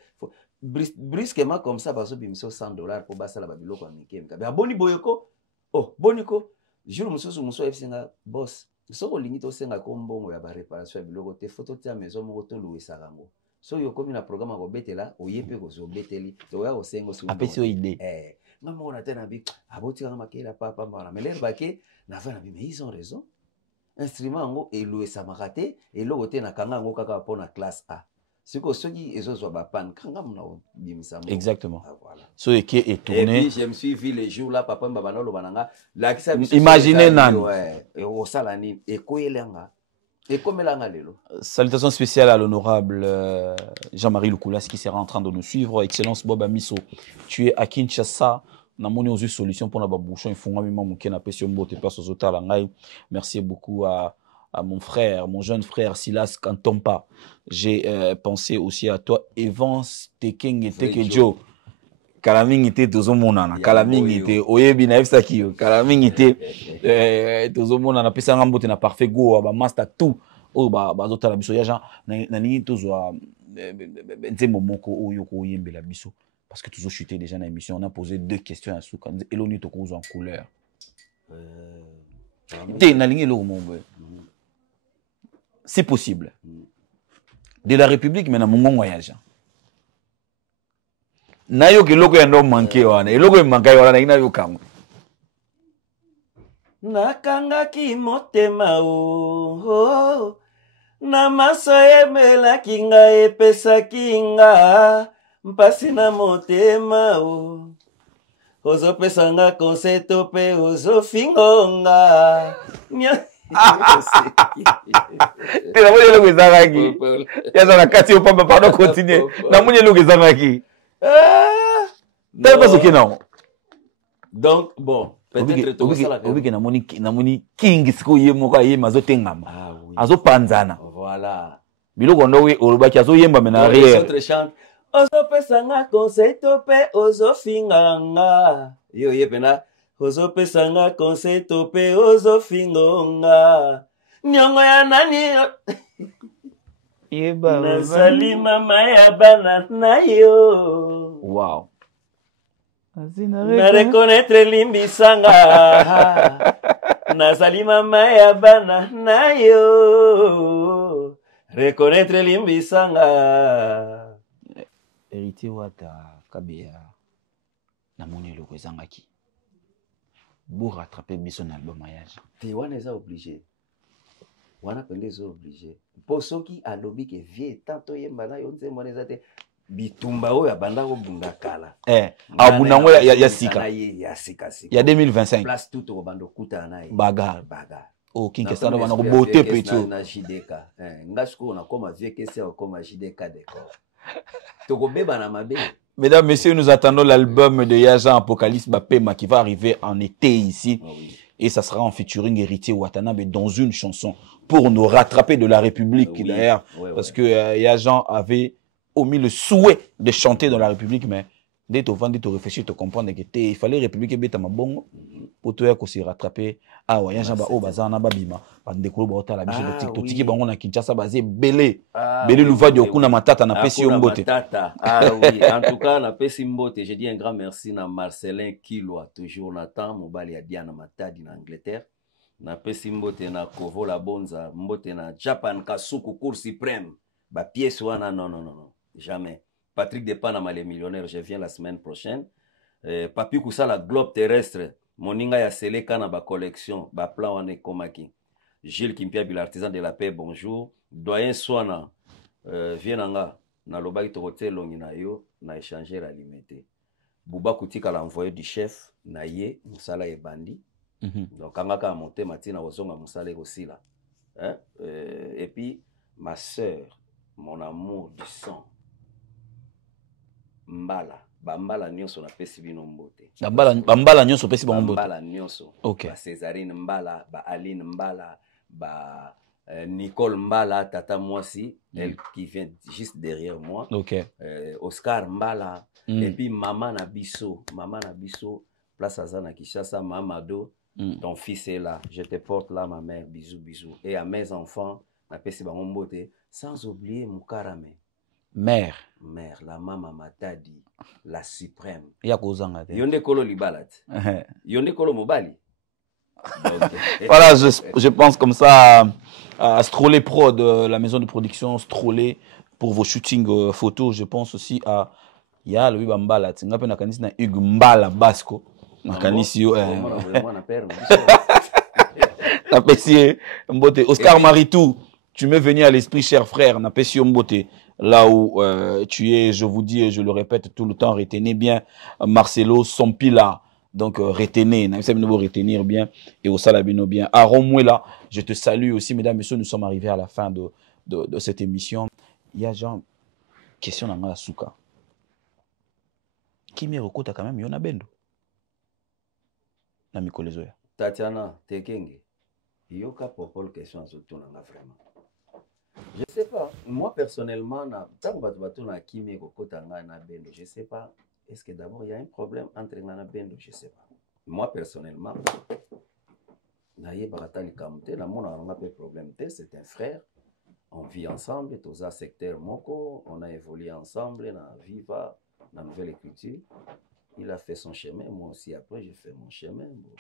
Brusquement comme ça baso bimiso $100 pour basa la babiloko amikem. Ba boni boyoko. Oh boniko jour mususu muso FCNga boss. Soko lingi to senga kombongo ya ba réparation ya biloko te photo tia maison moko to louisa rango. So yo komi na programme ko betela oyepe ko zo beteli to ya osengo su. Apesi idée. Ngamo na tena bi aboti nga makela papa mbana. Mais l'air baké na va na bi mais ils ont raison. instrument yango elouesamaka te eloko te nakanga yango kaka mpona classe A siko soki ezozwa bapane kanga mona obimisa moko. Exactement. Ah, voilà. So qui est tourné. Et puis je me suis vu les jours là papa mbabana lobananga lakisa imaginez nan ouais et osala nini ekoyelanga ekomelanga lelo. Salutations spéciales à l'honorable Jean-Marie Loukoulas qui sera en train de nous suivre. Excellence Boba Misso, tu es à Kinshasa. Namoni aux solutions pour la babouchon. Il faut même mon na pression bote place aux hôtels langai. Merci beaucoup à mon frère, mon jeune frère Silas Kantompa. J'ai pensé aussi à toi, Evans Tekeng et Tekejo. Kalaming était tozo monana. Kalaming était oyebi na efsaki. Kalaming était tozo monana. Pesa ngambote na parfait go ba master tout. Oh ba zota la biso ya Jean na ni tozo nzembo moko oyo ko yembe la biso. Parce que toujours chuté déjà dans l'émission, on a posé 2 questions à Souka. Eloni to en couleur. C'est possible. De la République, mais dans mon voyage. Nayo ke loko yando manke wana. Eloko manke wana ina yo kam. Nakangaki motema o. Na maso emela kinga epesa kinga. Mpasi na motema o. Ozo pesanga konseto pe ozo fingonga. Tena mwenye lugu zangaki. Yaza na kati yo pamba pardon continue. Na mwenye lugu zangaki. Tena paso kina. Donc bon, peut-être to sala. Obike na moni king siko ye moka ye mazo tengama. Ah oui. Azo panzana. Voilà. Biloko ndo we olobaki azo yemba mena arrière. Autre chante. Ozo pesanga konseto pe ozo finganga. Yo yepena. Ozo pesanga konseto pe ozo fingonga. Nyongo ya nani? Yeba. Nazali mama ya bana na yo. Wow. Na reconnaître limbisanga. Nazali mama ya bana na yo. Reconnaître limbisanga. Héritier wata kabea na moni loko ezangaki pour rattraper son album mariage te wana eza obligé wana pende eza obligé po soki alobi ke vie tanto yemba na yo nzembo eza te bitumba oyo abanda kobunda kala abunda ngo ya sika ya sika ya 2025 place tout au bando kuta na ye bagar oh kinkesa wana ko bote peto na JDK ngashiko na koma vie kesi au koma JDK d'accord. Mesdames, messieurs, nous attendons l'album de Yaja Apocalypse Bapema qui va arriver en été ici. Oh oui. Et ça sera en featuring Héritier Watanabe dans une chanson pour nous rattraper de la République oui. D'ailleurs. Oui, parce que Yaja avait omis le souhait de chanter dans la République, mais dès que tu réfléchis, tu comprends que il fallait République et Beta Mabongo pour te aussi rattraper. Ah ouais, Yaja Ba Bazana Babima. Bandekolo Bota la biche de TikTok. Tiki Bango na Kinshasa basé belé. Belé Louva de Okuna Matata na Pessi Mbote. Ah oui, en tout cas, na Pessi Mbote, je dis un grand merci à Marcelin Kiloa, toujours Nathan, Mobali à Diana Matadi en Angleterre. Na Pessi Mbote na Kovo la Bonza, Mbote na Japan Kasuku Cour suprême. Ba pièce wana non, jamais. Patrick Depanama les millionnaires, je viens la semaine prochaine. Papi Koussa la globe terrestre, Moninga ya Seleka na ba collection, ba plan wana komaki. Gilles Kimpiabi, l'artisan de la paix, bonjour. Doyen Swana, Vienanga, na lobaki torote longi na yo, na échanger la limité. Bouba Koutika l'a envoyé du chef, na ye, Moussala et Bandi. Donc, Kangaka a monté Matina Ozonga Moussala aussi là. Hein? Et puis, ma soeur, mon amour du sang, Mbala. Bambala nyonso na pesi bino mbote. Bambala nyonso pesi bino mbote. Bambala nyonso. Okay. Ba Césarine Mbala, ba Aline Mbala, ba Nicole Mbala, tata Mwasi, elle qui vient juste derrière moi. Okay. Oscar Mbala, et puis Maman Nabiso, place Azana Kishasa, Mamado, ton fils est là, je te porte là ma mère, bisous bisous. Et à mes enfants, na pesi bango mbote, sans oublier Mukarame. Mère, la maman Matadi, la suprême. Yonde kolo libalat. Yonde kolo mobali. Voilà, je pense comme ça à Strollé Pro de la maison de production Strollé pour vos shootings photos. Je pense aussi à ya le Bambala. Tinga pe na kanisi na Hugues Mbala Basco. Na kanisi yo. Napesi Mbote. Oscar Maritou, tu m'es venu à l'esprit, cher frère. Napesi Mbote. Là où tu es, je vous dis et je le répète tout le temps, retenez bien Marcelo Sompila. Donc retenez, retenir bien et au Salabino bien. Aaron Mouela, je te salue aussi, mesdames et messieurs, nous sommes arrivés à la fin de cette émission. Il y a genre question dans la souka. Qui me recouta quand même, Yona Bendo. Na Mikolezoya. Tatiana Tekenge, yoka popol question surtout nanga vraiment. Je sais pas, moi personnellement, tant que na Kimi Rokota na Bendo, je sais pas, est-ce que d'abord il y a un problème entre Ngana Bendo, je sais pas. Moi personnellement, naye baratani kamte, na mona nga pe problème te, c'est un frère, on vit ensemble, tous à secteur moko, on a évolué ensemble, na Viva, na Nouvelle Écriture. Il a fait son chemin, moi aussi après j'ai fait mon chemin. Bon.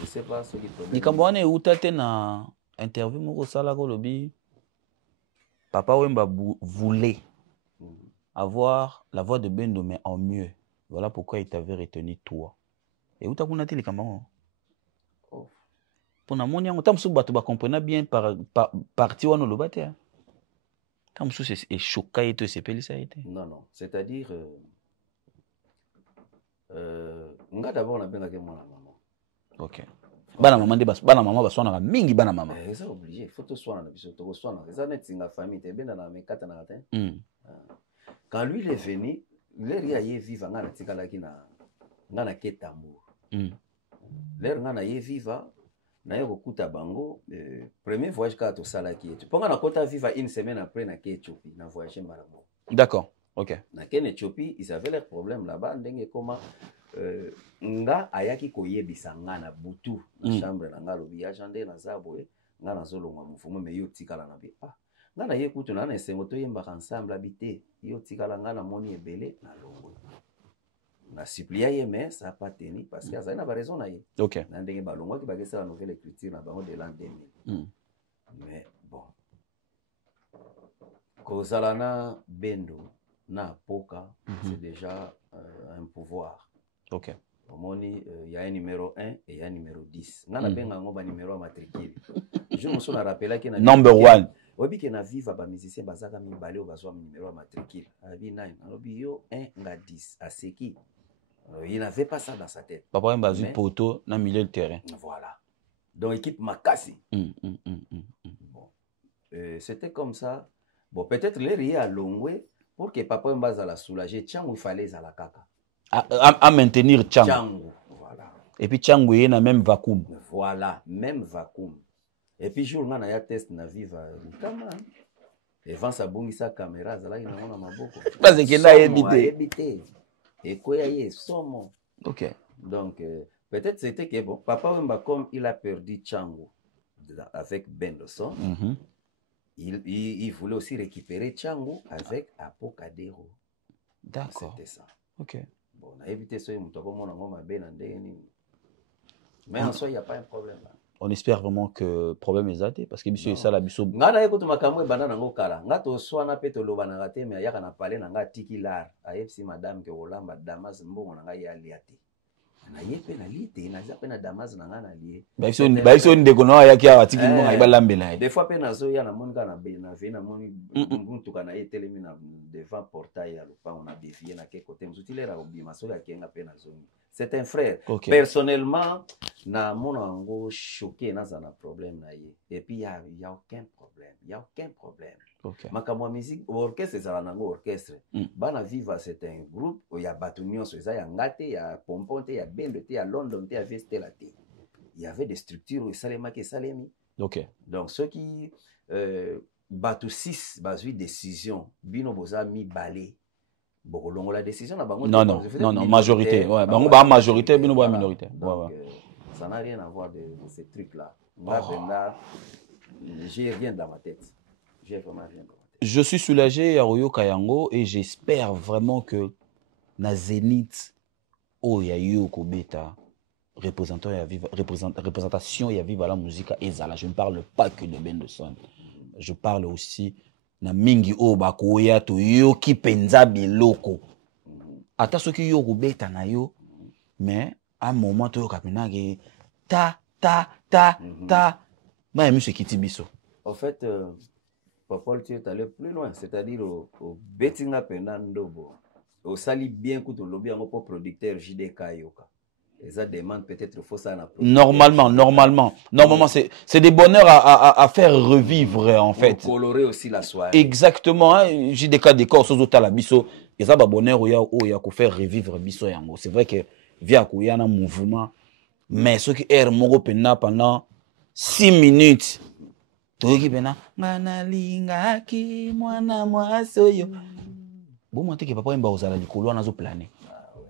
Je sais pas ce qui problème. Nikamboane utate na interview moko sala ko lobi. Papa Wemba voulait avoir la voix de Bendo, mais en mieux. Voilà pourquoi il t'avait retenu toi. Et où t'as connaît les camarades? Pour na moni yango tamsu bato ba comprendre bien par parti wana lo bate. Tamsu c'est choqué et c'est pelisa été. Non, c'est-à-dire nga d'abord na benga ke mwana maman. OK. Bana maman de bana maman baswana mingi bana maman. C'est obligé, faut to soana na biso to soana. Ça net singa famille te benda na mekata na ratin. Quand lui il est venu, l'air ya ye viva nga na tikala ki na nga na ketambour. L'air nga na ye viva na ye kokuta bango premier voyage ka to sala ki etu. Ponga na kota viva une semaine après na ke Éthiopie na voyager Marambo. D'accord. OK. Na ken Éthiopie, ils avaient leurs problèmes là-bas ndenge comment nga ayaki koyebisa nga na butu na chambre na nga lobi agende na zaboe nga na zolonga mufumu me yo tikala na bi nga na ye kutu na esengo to yemba ensemble habité yo tikala nga na moni ebele na longo na supplia ye mais ça a pas tenu parce que ça n'a pas raison na ye. OK. Na ndenge balongo ki bagesa la Nouvelle Écriture na bango de l'an 2000. Mais bon kozala na Bendo na Poka c'est déjà un pouvoir. OK. Il y a un numéro 1 et il y a un numéro 10. On a un numéro matricule. Je me suis rappelé que number 1. Oui, que na viva ba musicien bazaka mi balé au bazwa numéro matricule. Abi 9. Alors bio 1 nga 10 à ce qui il n'avait pas ça dans sa tête. Papa mbazu poto na milieu de terrain. Voilà. Donc équipe Makasi. Bon. C'était comme ça. Bon, peut-être les rier à Longwe pour que papa mbaza la soulager, tiens où il fallait à la kaka. À maintenir Tchangou. Voilà. Et puis Tchangou est na même vacuum. Voilà, même vacuum. Et puis jour on a test na viva kama. Et vent sa bongi sa caméra là il na maboko. Parce que là éviter. Et quoi y est somo. OK. Donc peut-être c'était que bon papa Wemba comme il a perdu Tchangou avec Bendoson. Il voulait aussi récupérer Tchangou avec Apokadero. D'accord. C'était ça. OK. Bon, on a évité ça, mais en soi, il n'y a pas un problème là. On espère vraiment que le problème est zaté parce que monsieur ça la biso. Ngana écoute makamwe banana ngo kala. Ngato swana peto loba na raté mais yaka na parler na nga tikilar. Ayepsi madame ke olamba Damas mbongo na nga ya liate. Na yepe na lite na zape na Damas na nga na lie. Ba iso ndeko na ya kia atiki mbongo ba lambela. Des fois pe na zo ya na monika na be na ve na moni mbuntu kana etelemi na devant portail ya lupa on a dévié na ke côté mzutile ra obima so ya kenga pe na zoni. C'est un frère. Okay. Personnellement, na mon ango choqué na zana problème na ye. Et puis il y a aucun problème. Il y a aucun problème. OK. Makamo musique orchestre ça na ngo orchestre. Bana Viva c'est un groupe où il y a Batunion so ça y a ngate, il y a Pompon, il y a Bendo, il y a London, il y a Vestela. Il y avait des structures où Salema qui Salemi. OK. Donc ceux qui Batu 6 basui décision bino boza mi balé. Bon, la décision na bango non majorité ouais bango ba majorité bino ba minorité. Donc ça n'a rien à voir de ces trucs là. Là j'ai rien dans ma tête. J'ai vraiment rien dans ma tête. Je suis soulagé à Royo Kayango et j'espère vraiment que na Zénith oh ya yoko beta représentation ya viva la musique ezala. Je ne parle pas que de Bendoson. Je parle aussi na mingi o bakoya to yo ki penza biloko ata soki yo kubeta na yo mais à un moment to kapina ke ta Bah, il qui tibiso. En fait, Papa, tu es allé plus loin, c'est-à-dire au Bettinga Penandobo. Au sali bien que tu lobby en producteur JDK Yoka. Et ça demande peut-être faut ça. Normalement, c'est des bonheurs à faire revivre en fait. Pour colorer aussi la soirée. Exactement, hein, JDK décor sur la biso. Et ça, bonheur où il y a faire revivre biso yango. C'est vrai que via qu'il y a un mouvement, mais ce qui est mongo pena pendant 6 minutes. Toki pena manalinga ki mwana mwasoyo. Bon, moi, que papa m'a osala likolo wana zo planer.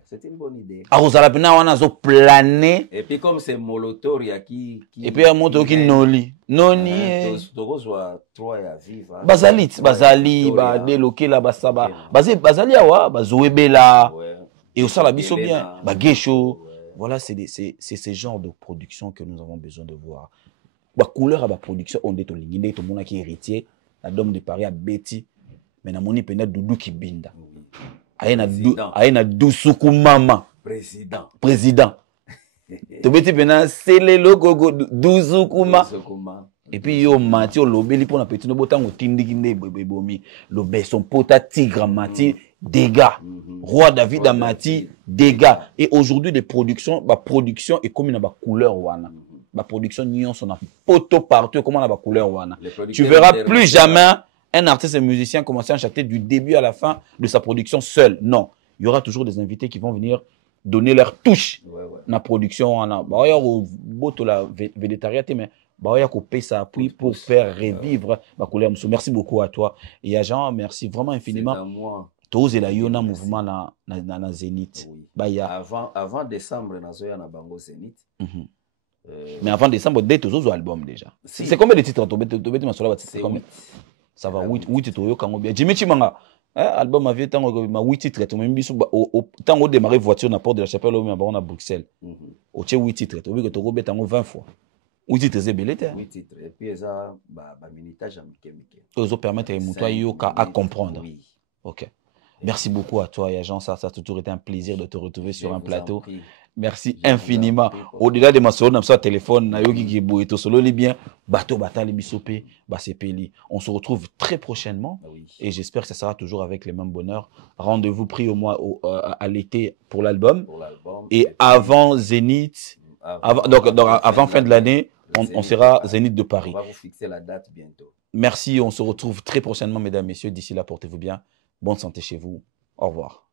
C'est une bonne idée. A osala pena wana zo planer. Et puis comme c'est Molotor ya qui et puis à moto qui noli. Noni. Tokozwa 3 ya vivre. Bazali ba déloquer là basaba. Bazali awa bazoebela. Et osala biso bien. Ba gesho. Voilà, c'est ce genre de production que nous avons besoin de voir. La couleur à la production, on est au ligne, tout le monde qui est héritier, la dame de Paris à Betty, mais na moni pena Doudou qui binda. Aïna Doussoukou Mama. Président. To Betty pena c'est le logo Doussoukou Mama. Et puis yo mati au lobeli pour na petit no botango tindi kinde bomi. Le besson pota tigre mati dégâts. Roi David Amati dégâts. Et aujourd'hui les productions, ba production est comme une ba couleur wana. La production nion son photo partout comment la couleur wana. Tu verras plus jamais un artiste et musicien commencer à chanter du début à la fin de sa production seul. Non, il y aura toujours des invités qui vont venir donner leur touche dans la production wana. Bah ya au boto la végétariété mais bah ya ko paye ça appui pour faire revivre la couleur. Merci beaucoup à toi et à Jean, merci vraiment infiniment. C'est à moi. Tous la yona mouvement na Zénith. Bah ya avant décembre na zoya na bango Zénith. Mais avant décembre, dès tous aux albums déjà. C'est combien de titres ça va 8 titres quand bien. Jimmy Chimanga, album avait tant 8 titres tu même biso tant au démarrer voiture na porte de la chapelle au on à Bruxelles. Au 8 titres, tu veux que tu robes tant 20 fois. 8 titres c'est belé. 8 titres et puis ça ba minutage à Mickey. Ils permettre à yoka à comprendre. Oui. OK. Merci beaucoup à toi et à Jean, ça a toujours été un plaisir de te retrouver sur un plateau. Merci infiniment. Au-delà de ma solo, sur téléphone, nayoki kibo to solo li bien, bateau batali bisopé, basepeli. On se retrouve très prochainement et j'espère que ça sera toujours avec les mêmes bonheurs. Rendez-vous pris au mois à l'été pour l'album et avant Zénith, avant fin de l'année, on sera Zénith de Paris. On va vous fixer la date bientôt. Merci, on se retrouve très prochainement mesdames, messieurs. D'ici là, portez-vous bien. Bonne santé chez vous. Au revoir.